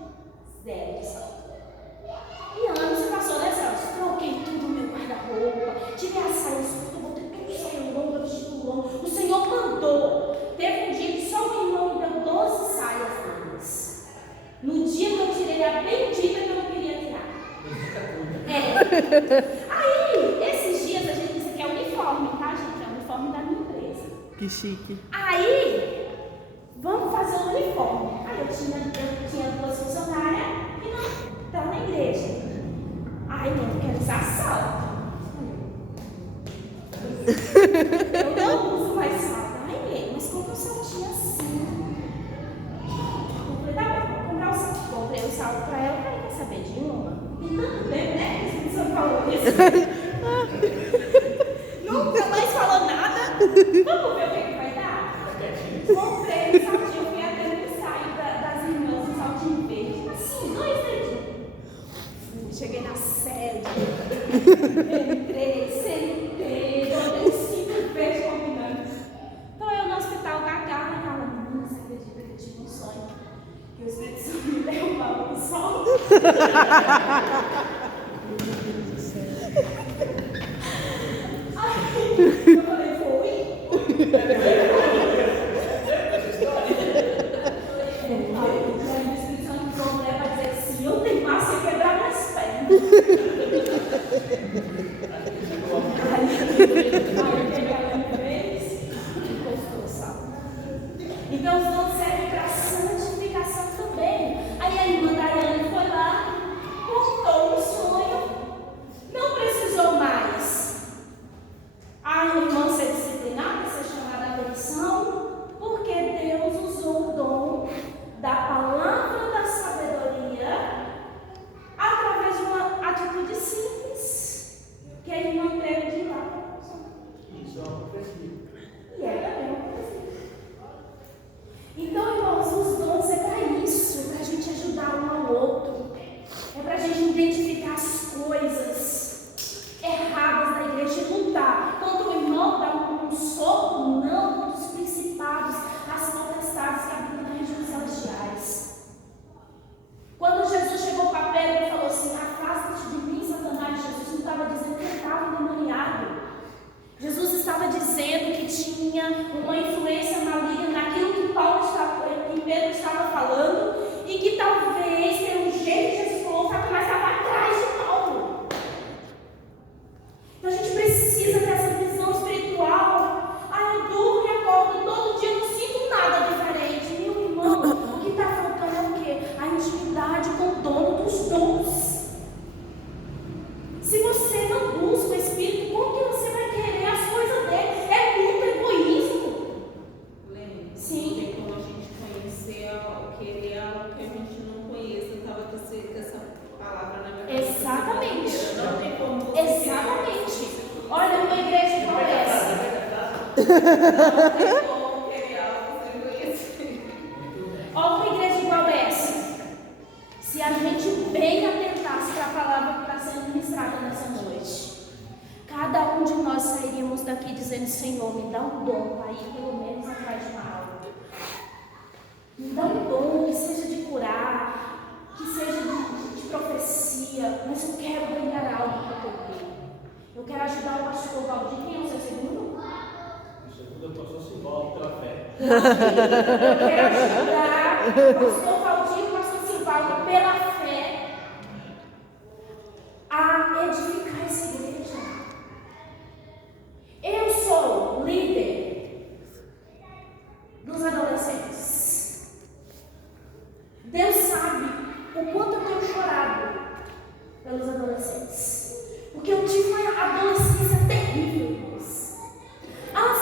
0 de salto. E anos se passou nessa anos. Troquei tudo no meu guarda-roupa. Tirei a saia escura, botei tudo saia longa, vestido longo. O Senhor mandou. Teve um dia que só o irmão me deu 12 saias longas. No dia que eu tirei a bendita que eu não queria tirar. Aí, esses dias a gente disse que é uniforme, tá, gente? É o uniforme da minha empresa. Que chique. Aí, vamos fazer o uniforme. Aí eu tinha 2 funcionárias que não estão na igreja. Aí eu quero usar salto. Eu não uso mais salto. Ai, mas compra um saltinho assim. Eu falei: tá bom, vou comprar um salto. Comprei o salto pra ela. Quer saber de uma? Tem tanto tempo, né? Que o Espírito Santo falou isso. Nunca mais falou nada. Vamos ver o que vai dar? Comprei um saltinho, fui até no ensaio das irmãs, um saltinho verde. Assim, 2 dedinhos. Cheguei na sede, entrei, sentei, botei 5 vezes combinando. Então eu no hospital Eu falei, foi? Aí o Espírito Santo pronto, né, para dizer que se eu teimasse, ia quebrar minhas pernas. Então os dons servem para santificação também. Aí a irmã Daiane foi lá, contou um sonho, não precisou mais a irmã ser disciplinada, ser chamada a atenção, porque Deus usou o dom da palavra da sabedoria através de uma atitude simples que a irmã teve de ir lá. Isso é uma profecia. E é também uma profecia. Então, irmãos, os dons é para isso, para a gente ajudar um ao outro, é para a gente identificar as coisas erradas da igreja e lutar. Quando o irmão dá um soco, não contra os principados, as potestades que habitam nas regiões celestiais. Quando Jesus chegou para Pedro e falou assim: afasta-te de mim, Satanás, Jesus não estava dizendo que ele estava endemoniado. Jesus estava dizendo que tinha uma influência maligna naquilo que Pedro estava falando e que talvez, pelo jeito que Jesus falou, Satanás estava atrás de Paulo. Então a gente precisa dessa visão espiritual. Eu durmo e acordo todo dia, não sinto nada diferente. Meu irmão, o que está faltando é o quê? A intimidade com o dono dos dons. Se você não busca o Espírito, como que você vai querer as coisas dele? É muito egoísmo. Sim. Porque como a gente conhecer ou querer algo que a gente não conhece, estava com essa palavra na minha cabeça. Exatamente. Não tem como você Exatamente. Olha uma igreja igual essa. não tem como querer algo sem conhecer. Olha uma igreja igual essa. Se a gente bem atentasse para a palavra que está sendo ministrada nessa noite, cada um de nós sairíamos daqui dizendo: Senhor, me dá um dom para ir pelo menos atrás de uma alma. Me dá um dom, que seja de curar, que seja de profecia, mas eu quero ganhar algo para o teu reino. Eu quero ajudar o pastor Valdir. Quem é o seu segundo? O segundo é o pastor Silvaldo pela fé. Eu quero ajudar o pastor Valdir e o pastor Silvaldo pela fé a edificar essa igreja. Eu sou líder dos adolescentes. Deus sabe o quanto eu tenho chorado pelos adolescentes. Porque eu tive uma adolescência terrível, irmãos.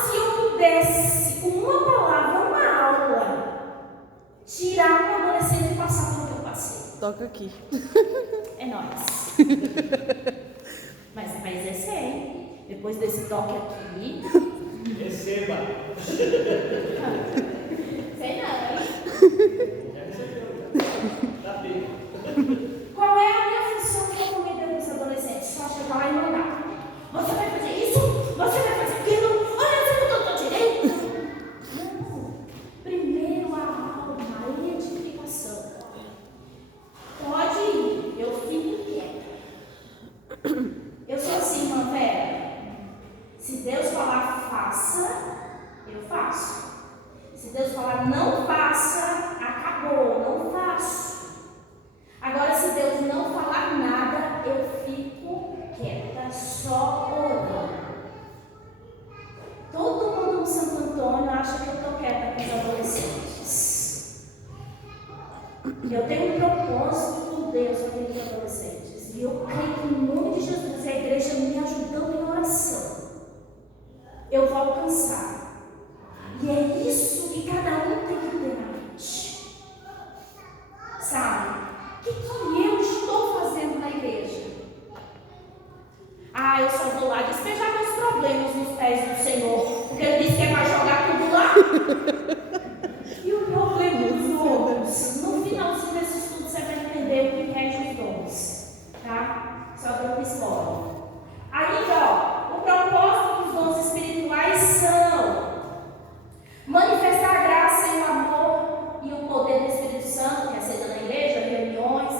Se eu pudesse, com uma palavra, uma aula, tirar um adolescente e passar pelo que eu passei. Toca aqui. É nóis. Mas é sério. Depois desse toque aqui. Receba. Sei não, hein? Já recebeu. Tá bem. Qual é a minha função como líder dos adolescentes? Só chegar lá e mandar. Você vai fazer isso? Você vai fazer aquilo? Olha, você não está direito. Não. Primeiro a alma, a edificação. Pode ir, eu fico quieta. Eu sou assim, irmã Vera. Se Deus falar faça, eu faço. Se Deus falar não faça, acabou, não faço. Agora, se Deus não falar nada, eu fico quieta, só orando. Todo mundo no Santo Antônio acha que eu estou quieta com os adolescentes. Eu tenho um propósito com Deus com aqueles adolescentes. E eu creio que em nome de Jesus e a igreja me ajudando em oração, eu vou alcançar. E é isso que cada um tem que ter na mente. Sabe? O que eu estou fazendo na igreja? Eu só vou lá despejar meus problemas nos pés do Senhor, porque Ele disse que é para jogar tudo lá. E o problema dos dons? No finalzinho desse estudo você vai entender o que rege os dons, tá? Só dando spoiler. Ainda, o propósito dos dons espirituais são manifestar a graça e o amor e o poder do Espírito Santo, que é aceita na igreja, reuniões,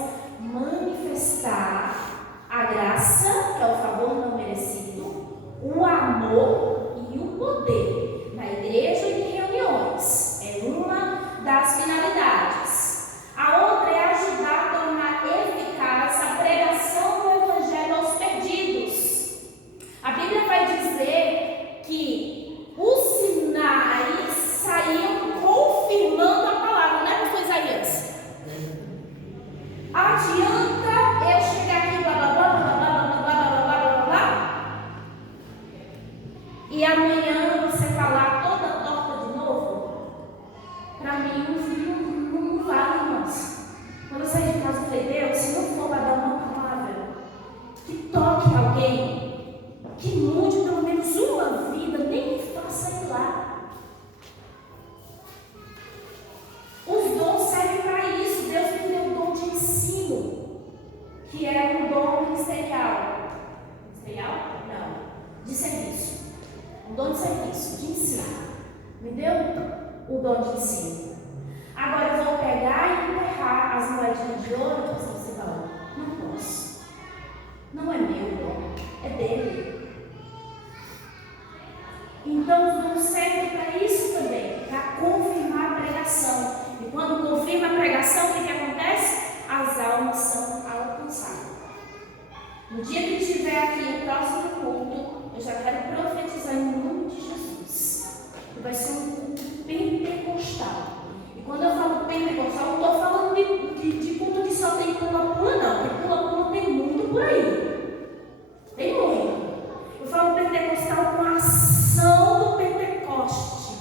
o dom de ensino. Agora eu vou pegar e enterrar as moedinhas de ouro que você falou. Não posso. Não é meu dom, é dele. Então os dons servem para isso também, para confirmar a pregação. E quando confirma a pregação, o que acontece? As almas são alcançadas. No dia que estiver aqui o próximo culto, eu já quero profetizar em nome de Jesus. Que vai ser um culto pentecostal. E quando eu falo pentecostal, não estou falando de culto que só tem pula-pula, não. Porque pula-pula tem muito por aí. Tem muito. Eu falo pentecostal com a ação do Pentecoste.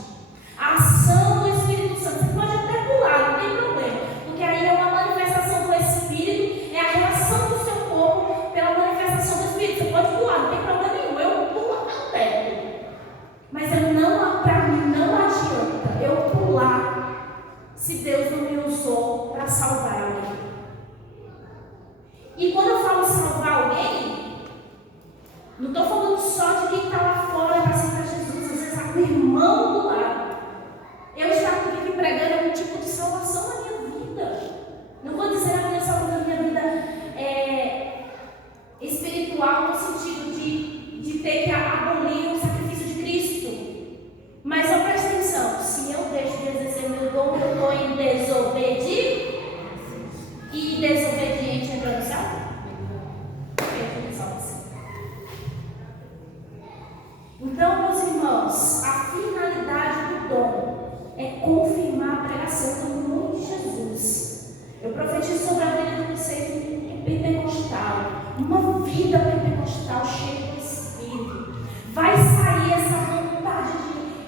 A ação do Espírito Santo. Você pode até pular, não tem problema. Porque aí é uma manifestação do Espírito, é a reação do seu corpo pela manifestação do Espírito. Você pode pular, não tem problema nenhum. Eu pulo até. Mas para mim não adianta eu pular se Deus não me usou para salvar alguém. E quando eu falo salvar alguém, não estou falando só de quem está lá fora para aceitar Jesus. Às vezes está com o irmão do lado. Eu estar aqui pregando é um tipo de salvação na minha vida. Não vou dizer a minha salvação na minha vida espiritual no sentido de ter que abolir o sacrifício de Cristo. Mas eu presto atenção, se eu deixo de exercer meu dom, eu estou em desobediência. E desobediente entra no céu? Então, meus irmãos, a finalidade do dom é confirmar a pregação do nome de Jesus. Eu profetizo sobre a vida de vocês pentecostal, uma vida pentecostal cheia do Espírito. Vai sair essa vontade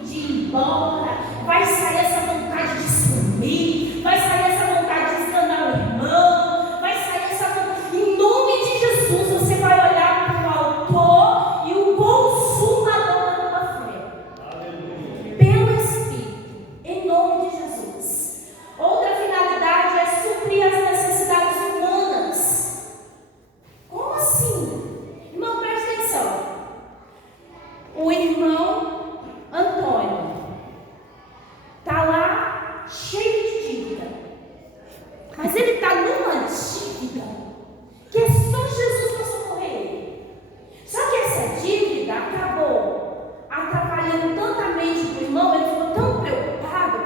de ir embora, vai sair essa vontade de sumir, vai sair essa vontade de escanar o irmão, vai sair essa vontade. Em nome de Jesus, você vai olhar para o autor e o consumador da tua fé. Pelo Espírito, em nome de Jesus. Outra finalidade é suprir as necessidades humanas. Como assim? Irmão, presta atenção. O irmão Antônio está lá cheio de dívida. Mas ele está numa dívida que é só Jesus para socorrer ele. Só que essa dívida acabou atrapalhando tanto a mente do irmão, ele ficou tão preocupado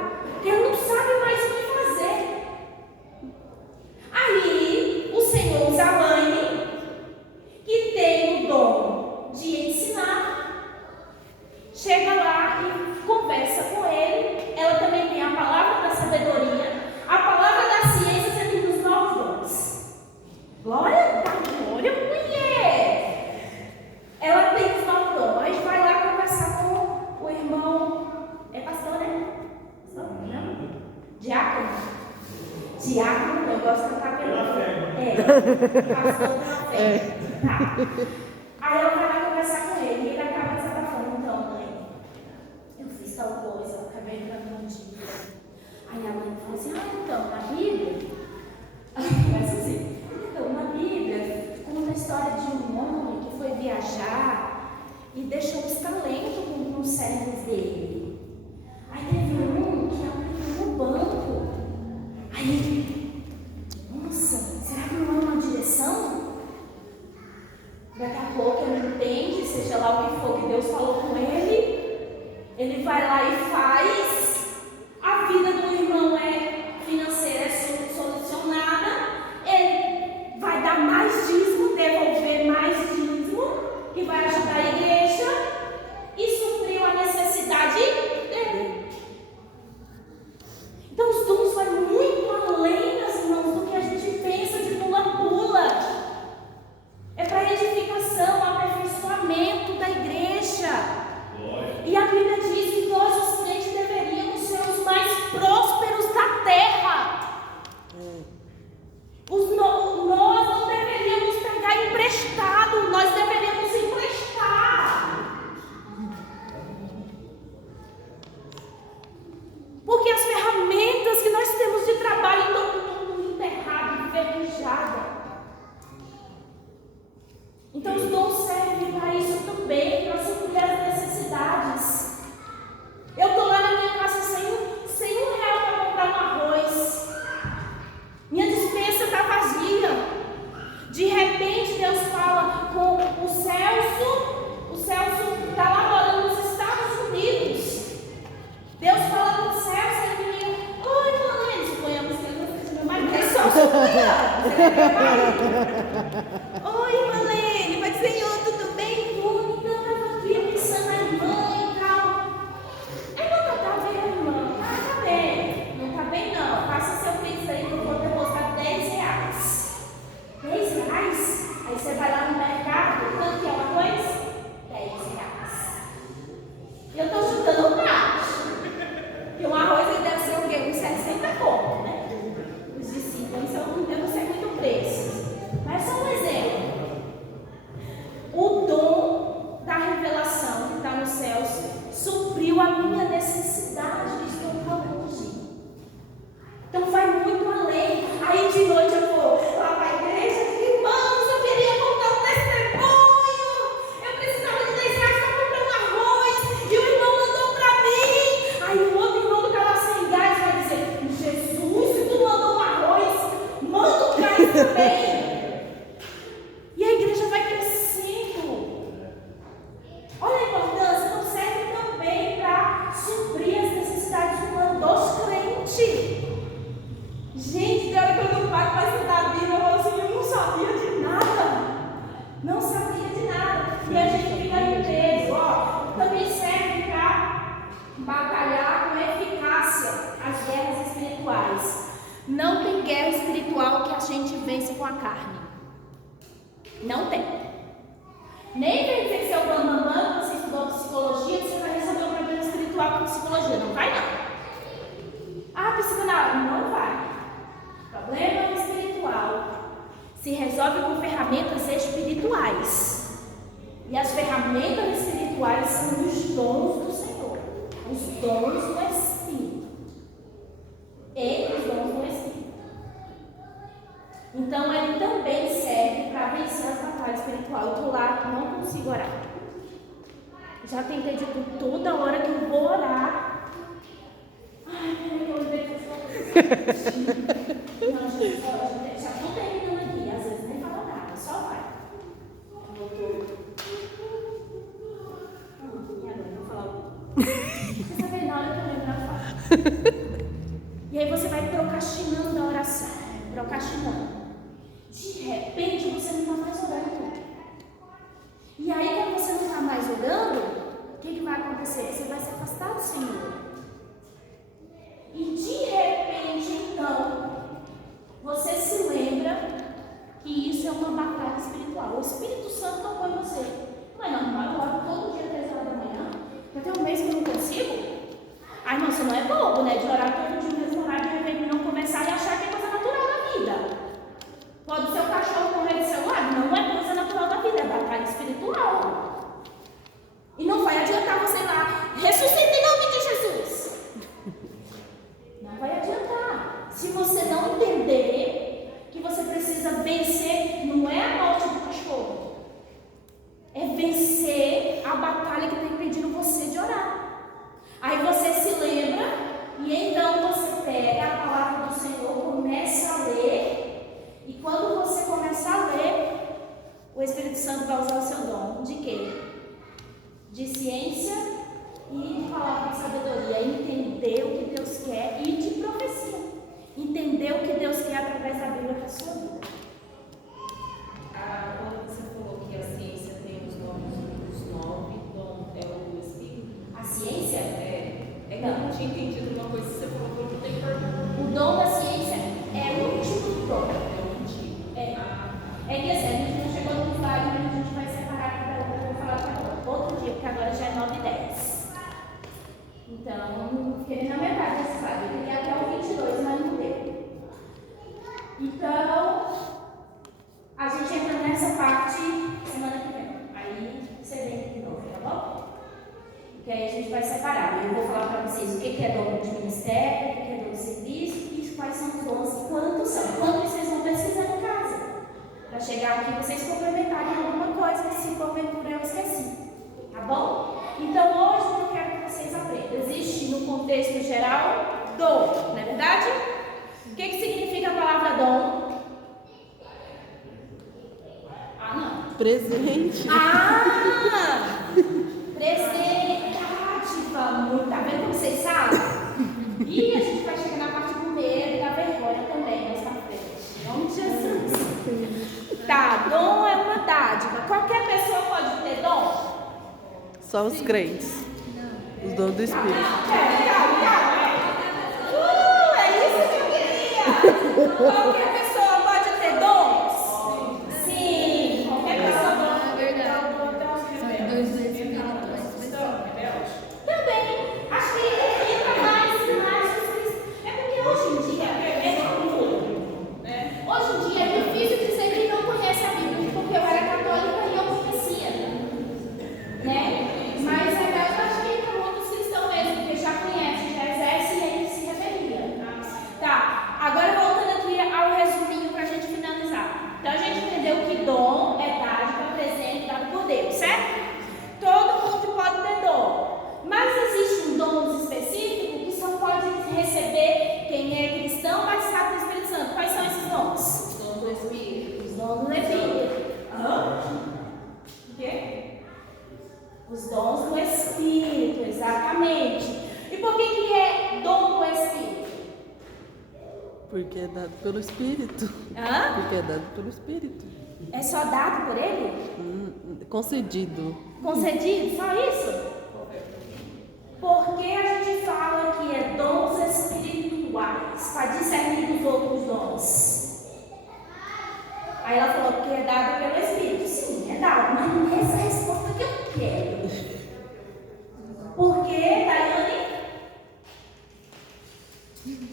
que ele não sabe mais o que fazer. Aí o Senhor usa a mãe, que tem o dom de ensinar, chega lá e conversa com ele. Ela também tem a palavra da sabedoria, a palavra da ciência, sendo dos novos dons. Glória, mulher! Ela tem os novos dons. A gente vai lá conversar com o irmão. É pastor, né? Não? Diácono? Diácono, eu gosto de cantar pelo pastor pela fé. Tá. Aí ela vai lá conversar com ele e ele acaba desabafando. Então, mãe, eu fiz tal coisa, eu acabei entrando num dia. Aí a mãe fala assim: então, na Bíblia, começa assim, então, na Bíblia, conta a história de um homem que foi viajar e deixou os talentos com os servos dele. Aí teve um que abriu no banco. Aí ele, nossa, será que não é uma direção? Daqui a Você vai trabalhar. Oi, Marlene, mas Senhor, tudo bem? Tudo. Então, eu tava aqui pensando na irmã e tal. Aí, não tá bem, irmã? Ah, tá bem. Não tá bem, não. Faça seu pix aí que eu vou depositar R$10. R$10? Aí você vai lá no mercado, quanto que é uma coisa? R$10. E eu tô chutando o prato. E um arroz ele deve ser o quê? Uns 60 conto, né? Os de 5, eu não sei muito o preço. Mas só um exemplo. O dom da revelação que está nos céus supriu a minha necessidade de estudar hoje. Então vai muito além. Aí de noite eu vou lá para a igreja, irmãos, eu queria contar um testemunho. Eu precisava de R$10 para comprar um arroz. E o irmão mandou para mim. Aí o outro irmão que está lá sem gás vai dizer: Jesus, se tu mandou um arroz, manda um gás também. E a igreja vai crescendo. Olha a importância, então serve também para suprir as necessidades humanas dos crentes. Gente, tem hora que eu não paro para estudar a Bíblia, eu falo assim, eu não sabia de nada. Não sabia de nada. E a gente fica em peso, ó. Também serve para batalhar com eficácia as guerras espirituais. Não tem guerra espiritual que a gente vence com a carne. Não tem. Nem vem dizer que você é o bambambam, você estudou psicologia, que você vai resolver o problema espiritual com psicologia. Não vai, não. Ah, psicanálise. Não vai. Problema espiritual se resolve com ferramentas espirituais. E as ferramentas espirituais são os dons do Senhor. Os dons do Espírito. E os dons do Espírito. Então ele também serve para vencer as batalhas espirituais. Eu estou lá, não consigo orar. Já tentei de toda hora que eu vou orar. Ai, peraí, eu lembrei que eu sou. Não, gente, já estou terminando aqui. Às vezes nem fala nada, só vai. E agora eu vou falar o quê? Você sabe, na hora que eu lembrar, eu falo. E aí você vai procrastinando a oração. Procrastinando. De repente você não está mais orando. E aí, quando você não está mais orando, o que vai acontecer? Você vai se afastar do Senhor. E de repente, então, você se lembra que isso é uma batalha espiritual. O Espírito Santo tocou em você. Não é normal, eu oro todo dia 3 horas da manhã. Já tem um mês que eu não consigo. Ai, não, você não é bobo, né? De orar todo dia no mesmo horário, de repente não começar e achar que é coisa natural da vida. Pode ser o cachorro correr do seu lado, não é coisa natural da vida, é batalha espiritual. E não vai adiantar você ir lá, ressuscita em nome de Jesus. Não vai adiantar. Se você não entender que você precisa vencer, não é a morte do cachorro, é vencer a batalha que está impedindo você de orar. Aí você se lembra e então você pega a palavra do Senhor, começa a ler. E quando você começar a ler, o Espírito Santo vai usar o seu dom. De quê? De ciência e de palavra de sabedoria. Entender o que Deus quer e de profecia. Entender o que Deus quer através da Bíblia para a sua vida. Quando você falou que a ciência tem os nomes dos 9, dom é o Espírito. A ciência? É que eu não tinha entendido uma coisa que você falou, porque eu tenho pergunta. O dom da ciência é o último dom. É que assim, a gente não chegou no slide, mas a gente vai separar cada um, eu vou falar para outro dia, porque agora já é 9h10. Então, fiquei na metade desse slide, eu queria até o 22, mas não deu. Então, a gente entra nessa parte semana que vem. Aí você vem aqui de novo, tá bom? Porque aí a gente vai separar. Eu vou falar para vocês o que é dom de ministério, o que é dom de serviço e quais são os dons e quantos são. Quantos vocês vão pesquisar em casa? Para chegar aqui vocês complementarem alguma coisa que se porventura eu esqueci. Tá bom? Então hoje eu quero que vocês aprendam. Existe no contexto geral dom, não é verdade? O que significa a palavra dom? Ah, não. Presente. Ah! Presente. Vamos. Tá vendo como vocês sabem? E a gente vai chegar na parte do medo e da vergonha também, mais pra frente. Em nome de Jesus. Só os crentes. Os dons do Espírito. É isso que eu queria! Qualquer pessoa pode ter dons? Sim, qualquer pessoa pode. É verdade. São dois espirituais. Também, acho que entra mais os cristãos. É porque hoje em dia, hoje em dia é difícil dizer que não conhece a Bíblia, porque eu era católica e eu conhecia, né? Mas eu acho que entra muitos cristãos mesmo, porque já conhece, já exerce e aí se revelia. Tá, agora voltando aqui ao resuminho para a gente finalizar. Então a gente entendeu que dom é dádiva, presente, dado por Deus, certo? Todo mundo pode ter dom, mas existe um dom específico que só pode receber quem é cristão, batizado no Espírito Santo. Quais são esses dons? Os dons do Espírito. Os dons do Espírito. O quê? Os dons do Espírito, exatamente. E por que é dom do Espírito? Porque é dado pelo Espírito. Porque é dado pelo Espírito. É só dado por ele? Concedido. Concedido? Só isso? Porque a gente fala que é dons espirituais, para discernir dos outros dons. Aí ela falou que é dado pelo Espírito. Sim, é dado, mas não é essa a resposta que eu quero. Porque, Daiane?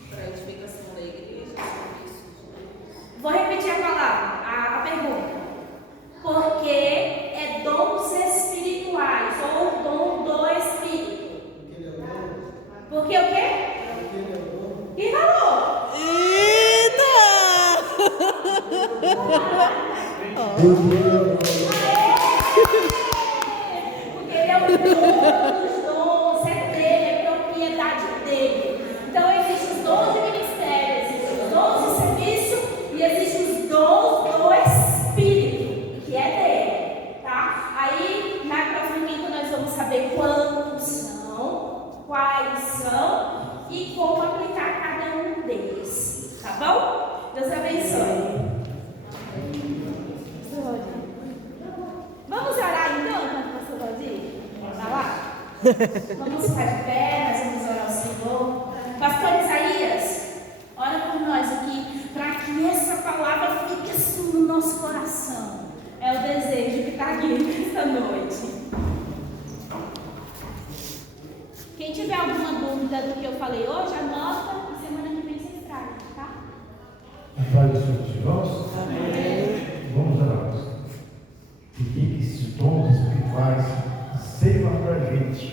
Para a edificação da igreja, serviço de Vou repetir a palavra, a pergunta. Porque é dons espirituais, ou dom do Espírito. Porque o quê? Quem falou? Eita! Porque ele é o dono dos dons, é dele, é propriedade dele. Então existem os dons de ministério, existem os dons de serviço e existem os dons do Espírito, que é dele, tá? Aí na próxima quinta nós vamos saber quantos são, quais são e como aplicar cada um deles, tá bom? Deus abençoe. Vamos orar então, enquanto o pastor Valdir vai lá? Vamos ficar de pé, nós vamos orar ao Senhor. Pastor Isaías, ora por nós aqui, para que essa palavra fique assim no nosso coração. É o desejo que está aqui nesta noite. Quem tiver alguma dúvida do que eu falei hoje, anota e semana que vem vocês trazem, tá? A paz do Senhor de nós. Amém. Vamos orar. E que esses dons espirituais sirvam para a gente,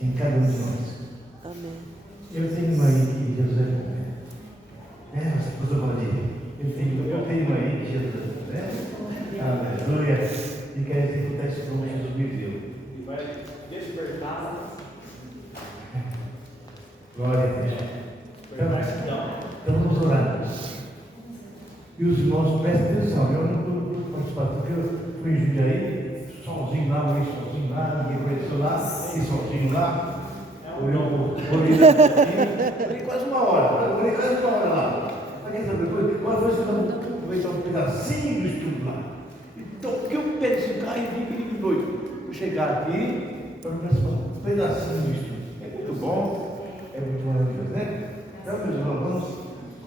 em cada um de nós. Amém. Eu tenho uma aí que Jesus é bom. Esposa Maria. Eu tenho uma aí que Jesus é bom. Aleluia. E quer executar esse dom que Jesus me deu. E vai despertar. Glória a Deus. Então vamos orar. E os irmãos, prestem atenção. Eu não estou participando, porque eu fui em Jundiaí, sozinho lá, ninguém conheceu lá, e sozinho lá. Orei quase uma hora. Lá. Mas quer saber coisa? Agora foi aproveitar um pedacinho do estudo lá. Então, o que eu pensei, e vim doido. Vou chegar aqui para um pedacinho do estudo. É muito bom, é muito maravilhoso, né? Então, meus irmãos, vamos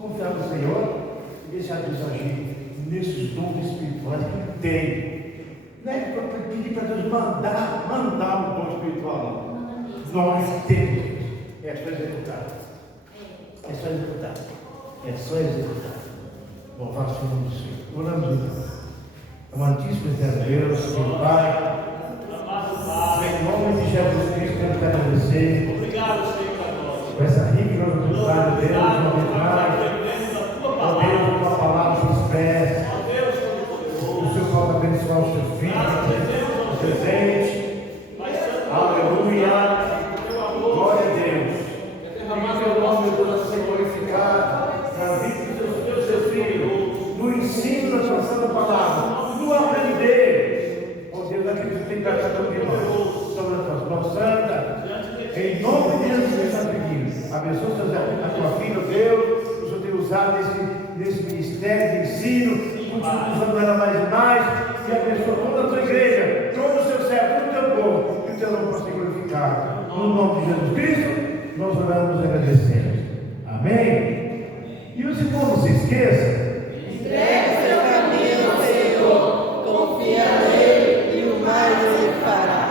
confiar no Senhor e deixar Deus agir nesses dons espirituais que Ele tem. Não é para pedir para Deus mandar o dom espiritual, não. Nós temos. É só executar. É só executar. É só executar. Louvado seja o nome do Senhor. Oramos então. Amantíssimo eterno Deus, meu Pai, em nome de Jesus Cristo, quero te agradecer. Obrigado, Senhor, a nós. Por essa rica oportunidade, Deus, uma vez mais. Ó Deus, a tua palavra se expressa. O Senhor pode abençoar os seus filhos, os presentes. Aleluia. Glória a Deus. E que o teu nome, meu Deus, seja glorificado na vida dos seus filhos, no ensino da tua santa palavra, no aprender. Ó Deus, aquilo que tem para cada um de nós, sobre a tua mão santa. Em nome de Jesus, está pedindo. Abençoa a tua filha, Deus. O Senhor tem usado nesse ministério de ensino. Continua usando ela mais e mais. E abençoa toda a tua igreja, todo o seu servo, todo o teu povo. e teu nome possa ser glorificado. No nome de Jesus Cristo, nós oramos e agradecemos. Amém? E os irmãos, não se esqueçam. Entregue seu caminho ao Senhor, confia nele e o mais ele fará.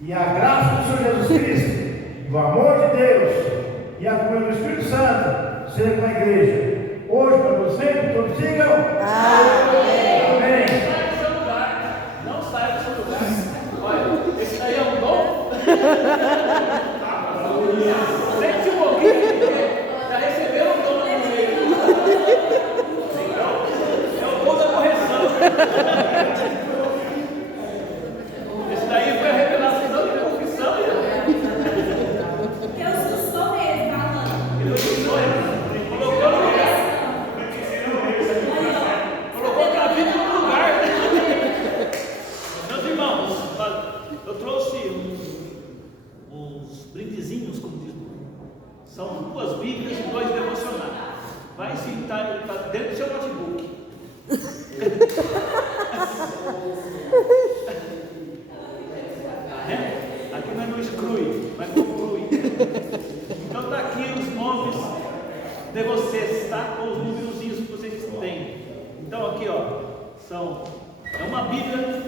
E a graça do Senhor Jesus Cristo, o amor de Deus e a comunhão do Espírito Santo seja com a igreja. Hoje, para você, todos digam. Amém. Amém. Sai do seu lugar. Não saia do seu lugar. Olha, esse daí é um dom. Sente um pouquinho. Já recebeu um dom na igreja. É o dom da correção. Esse daí foi a revelação da confissão. Eu sou mesmo, falando. Ele usou, ele colocou no lugar. Colocou a vida no lugar. Meus irmãos, eu trouxe uns brindezinhos, como diz. São 2 Bíblias e 2 devocionais. Vai se estar dentro do seu notebook. Aqui não é no exclui, mas conclui. Então está aqui os nomes de vocês, tá? Com os númerozinhos que vocês têm. Então aqui, ó, é uma Bíblia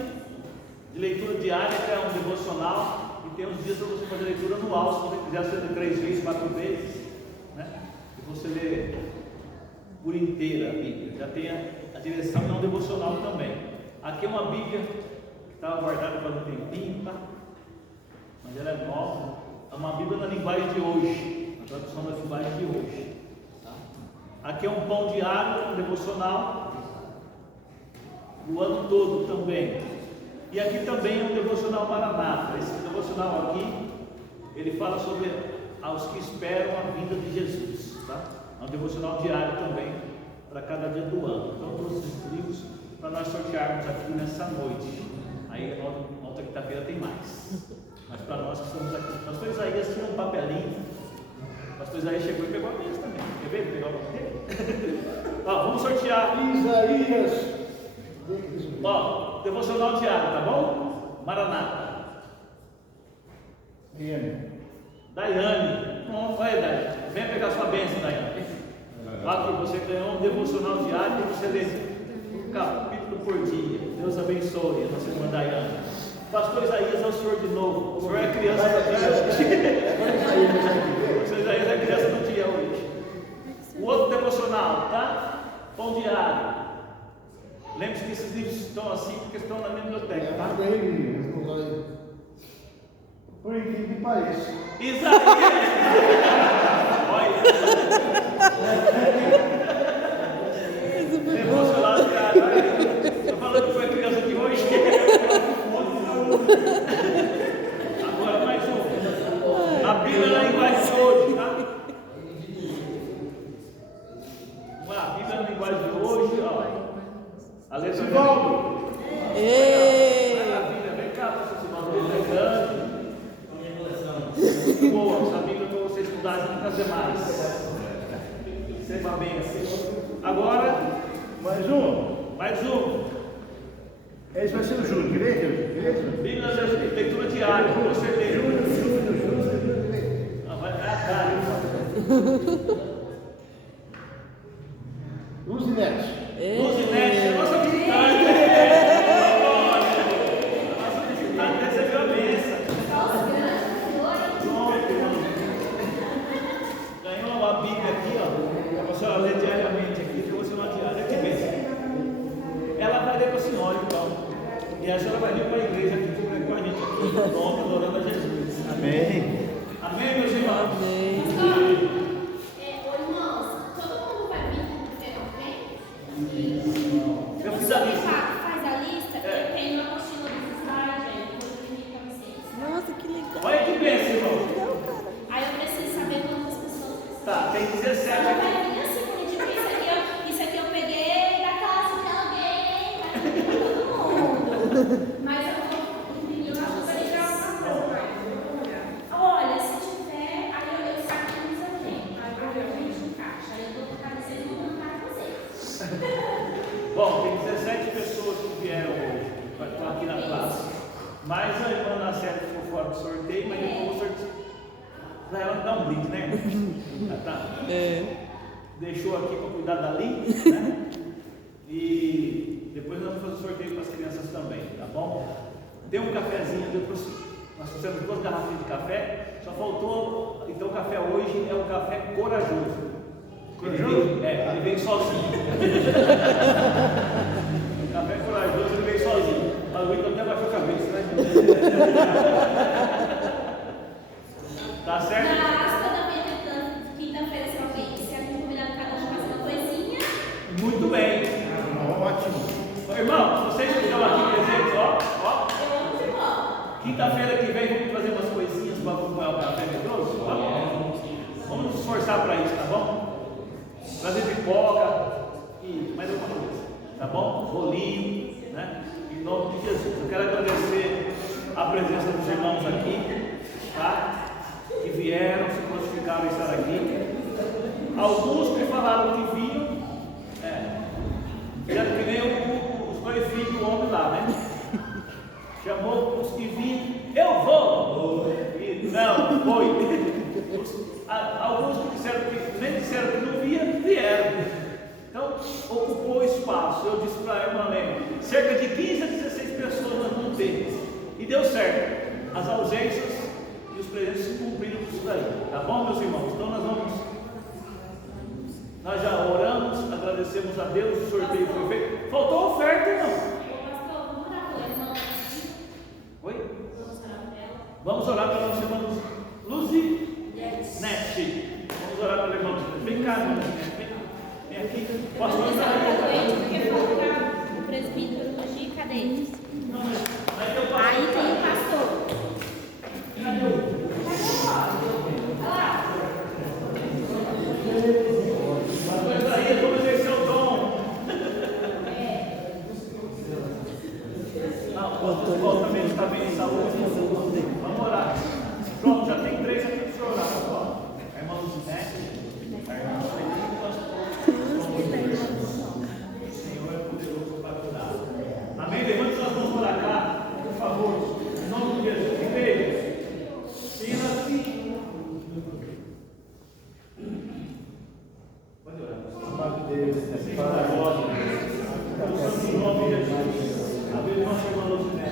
de leitura diária, que é um devocional, e tem uns dias para você fazer leitura anual, se você quiser ser 3 vezes, 4 vezes, né? E você lê por inteira a Bíblia. Já tem a direção e um devocional também. Aqui é uma Bíblia que estava guardada faz um tempinho, tá? Mas ela é nova. É uma Bíblia na linguagem de hoje, na tradução da linguagem de hoje. Tá? Aqui é um pão diário, um devocional, o ano todo também. E aqui também é um devocional Maranata. Esse devocional aqui, ele fala sobre aos que esperam a vinda de Jesus. Tá? É um devocional diário também, para cada dia do ano. Então, todos os livros para nós sortearmos aqui nessa noite. Aí, na outra quinta-feira tem mais. Mas para nós que estamos aqui, o pastor Isaías tinha um papelinho. O pastor Isaías chegou e pegou a mesa também. Quer ver? Pegar o papel? Ó, vamos sortear. Isaías. Ó, devocional diário, tá bom? Maranata. Daiane. Vai, Daiane. Vem pegar sua bênção, Daiane. Aqui você ganhou um devocional diário e você lê um capítulo por dia. Deus abençoe a nossa irmã Daiane. Pastor Isaías é o senhor de novo. O senhor é criança do dia hoje. O senhor Isaías é criança do dia hoje. O outro devocional, tá? Pão diário. Lembre-se que esses livros estão assim porque estão na minha biblioteca, tá? Por incrível que pareça. Isaías! Olha! Devocional diário. Estou falando que foi criança de hoje. Agora mais um. A Bíblia na linguagem de hoje, tá? A Bíblia na linguagem de hoje, ó. A letra Sivaldo. Maravilha, vem cá, pastor Sivaldo. É grande. Muito boa, essa Bíblia para você estudar e fazer mais. Seja bem assim. Agora, Mais um. mais um. Esse vai ser o Júlio. Beleza? Bíblia de leitura diária, para você ler. Júlio. Ah, vai a cara. Luzinete. Luzinete, nossa visitante. Nossa visitante recebeu a bênção. Ganhou uma Bíblia aqui, ó. Para a senhora ler diariamente aqui, devocional diário. Que bênção. Ela vai ler para a senhora, então. E a senhora vai vir para a igreja aqui, com a gente aqui, no nome, adorando a Jesus. Amém. Amém, meus irmãos? Irmãos, todo mundo vai vir com você, ok? Eu O fiz a senhor lista. faz a lista, eu tenho uma apostila dos slides, depois eu envio para vocês. Nossa, que legal. Olha que bênção, irmão. Aí eu preciso saber quantas pessoas. Tá, tem 17 Ela aqui. vai vir assim, tipo, isso aqui eu peguei da casa de alguém, vai vir pra todo mundo. Mas eu vou imprimir lá para tirar uma coisa. Olha, se tiver, aí eu saco que eu tenho. Aí a gente encaixa. Aí eu vou colocar vocês e vou mandar para vocês. Bom, tem 17 pessoas que vieram hoje, vai estar aqui na classe. Mais a irmã Nacélia de sorteio, mas depois eu vou sortear. Pra ela dar um brinde, né? Tá. Deixou aqui para cuidar dali, né? E depois nós vamos fazer o sorteio para as crianças também, tá bom? Tem um cafezinho, depois nós fizemos 2 garrafas de café, só faltou, então o café hoje é um café corajoso. Ele veio sozinho. O café corajoso, ele veio sozinho. Mas o Wilton até baixou a cabeça, né? Tá certo? Toda quinta-feira, se alguém convidar cada um fazer uma coisinha. Muito bem. Ótimo. Irmão, vocês que estão aqui presentes, ó. Quinta-feira que vem vamos trazer umas coisinhas para acompanhar o café medroso? Vamos nos esforçar para isso, tá bom? Trazer pipoca e mais alguma coisa, tá bom? Rolinho, né? Em nome de Jesus. Eu quero agradecer a presença dos irmãos aqui, tá? Que vieram, se prontificaram a estar aqui. Alguns que falaram que vinham, fizeram que nem os 2 filhos do homem lá, né? Chamou os que vinham, eu vou! E não, foi. Alguns que disseram que nem disseram que não vieram. Então, ocupou o espaço. Eu disse para a irmã Lema, cerca de 15 a 16 pessoas nós vamos ter. E deu certo. As ausências e os presentes se cumpriram com isso daí. Tá bom, meus irmãos? Então nós já oramos, agradecemos a Deus, o sorteio foi feito. Faltou oferta, irmão. Pastor, vamos orar pela irmã. Oi? Vamos orar por ela. Vamos orar pela nossa irmã Luzi Net. Vamos orar pela irmã Luzi. Vem cá, irmã Luzi. Vem aqui. Posso orar? Porque falta o presbítero hoje, cadê eles? Aí tem o pastor. Mas aí, vamos exercer o dom. Não, o também está bem em saúde. Vamos orar. Pronto, já tem 3 aqui para o senhor orar. A irmã Luzinete, a irmã Felipe, o Senhor é poderoso para curar. Amém? Levante suas mãos para cá, por favor. Em nome de Jesus. Igreja, silas-se. Pode orar. Amado Deus, Senhor da glória, em nome de Jesus. Abençoe nossa irmã Luzinete.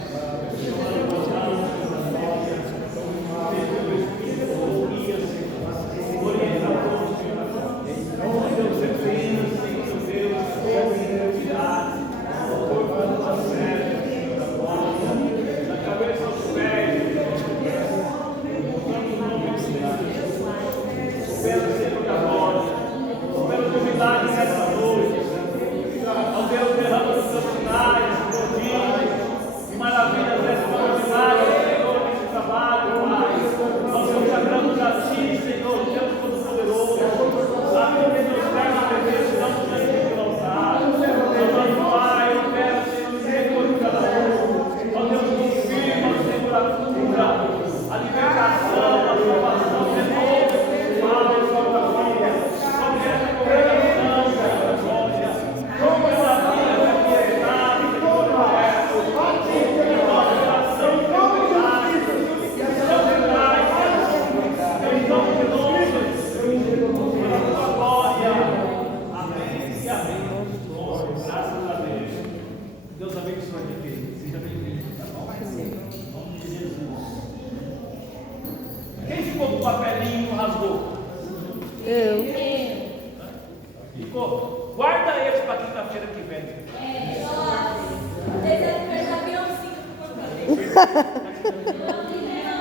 Ficou? Guarda eles para quinta-feira que vem.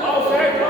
A oferta.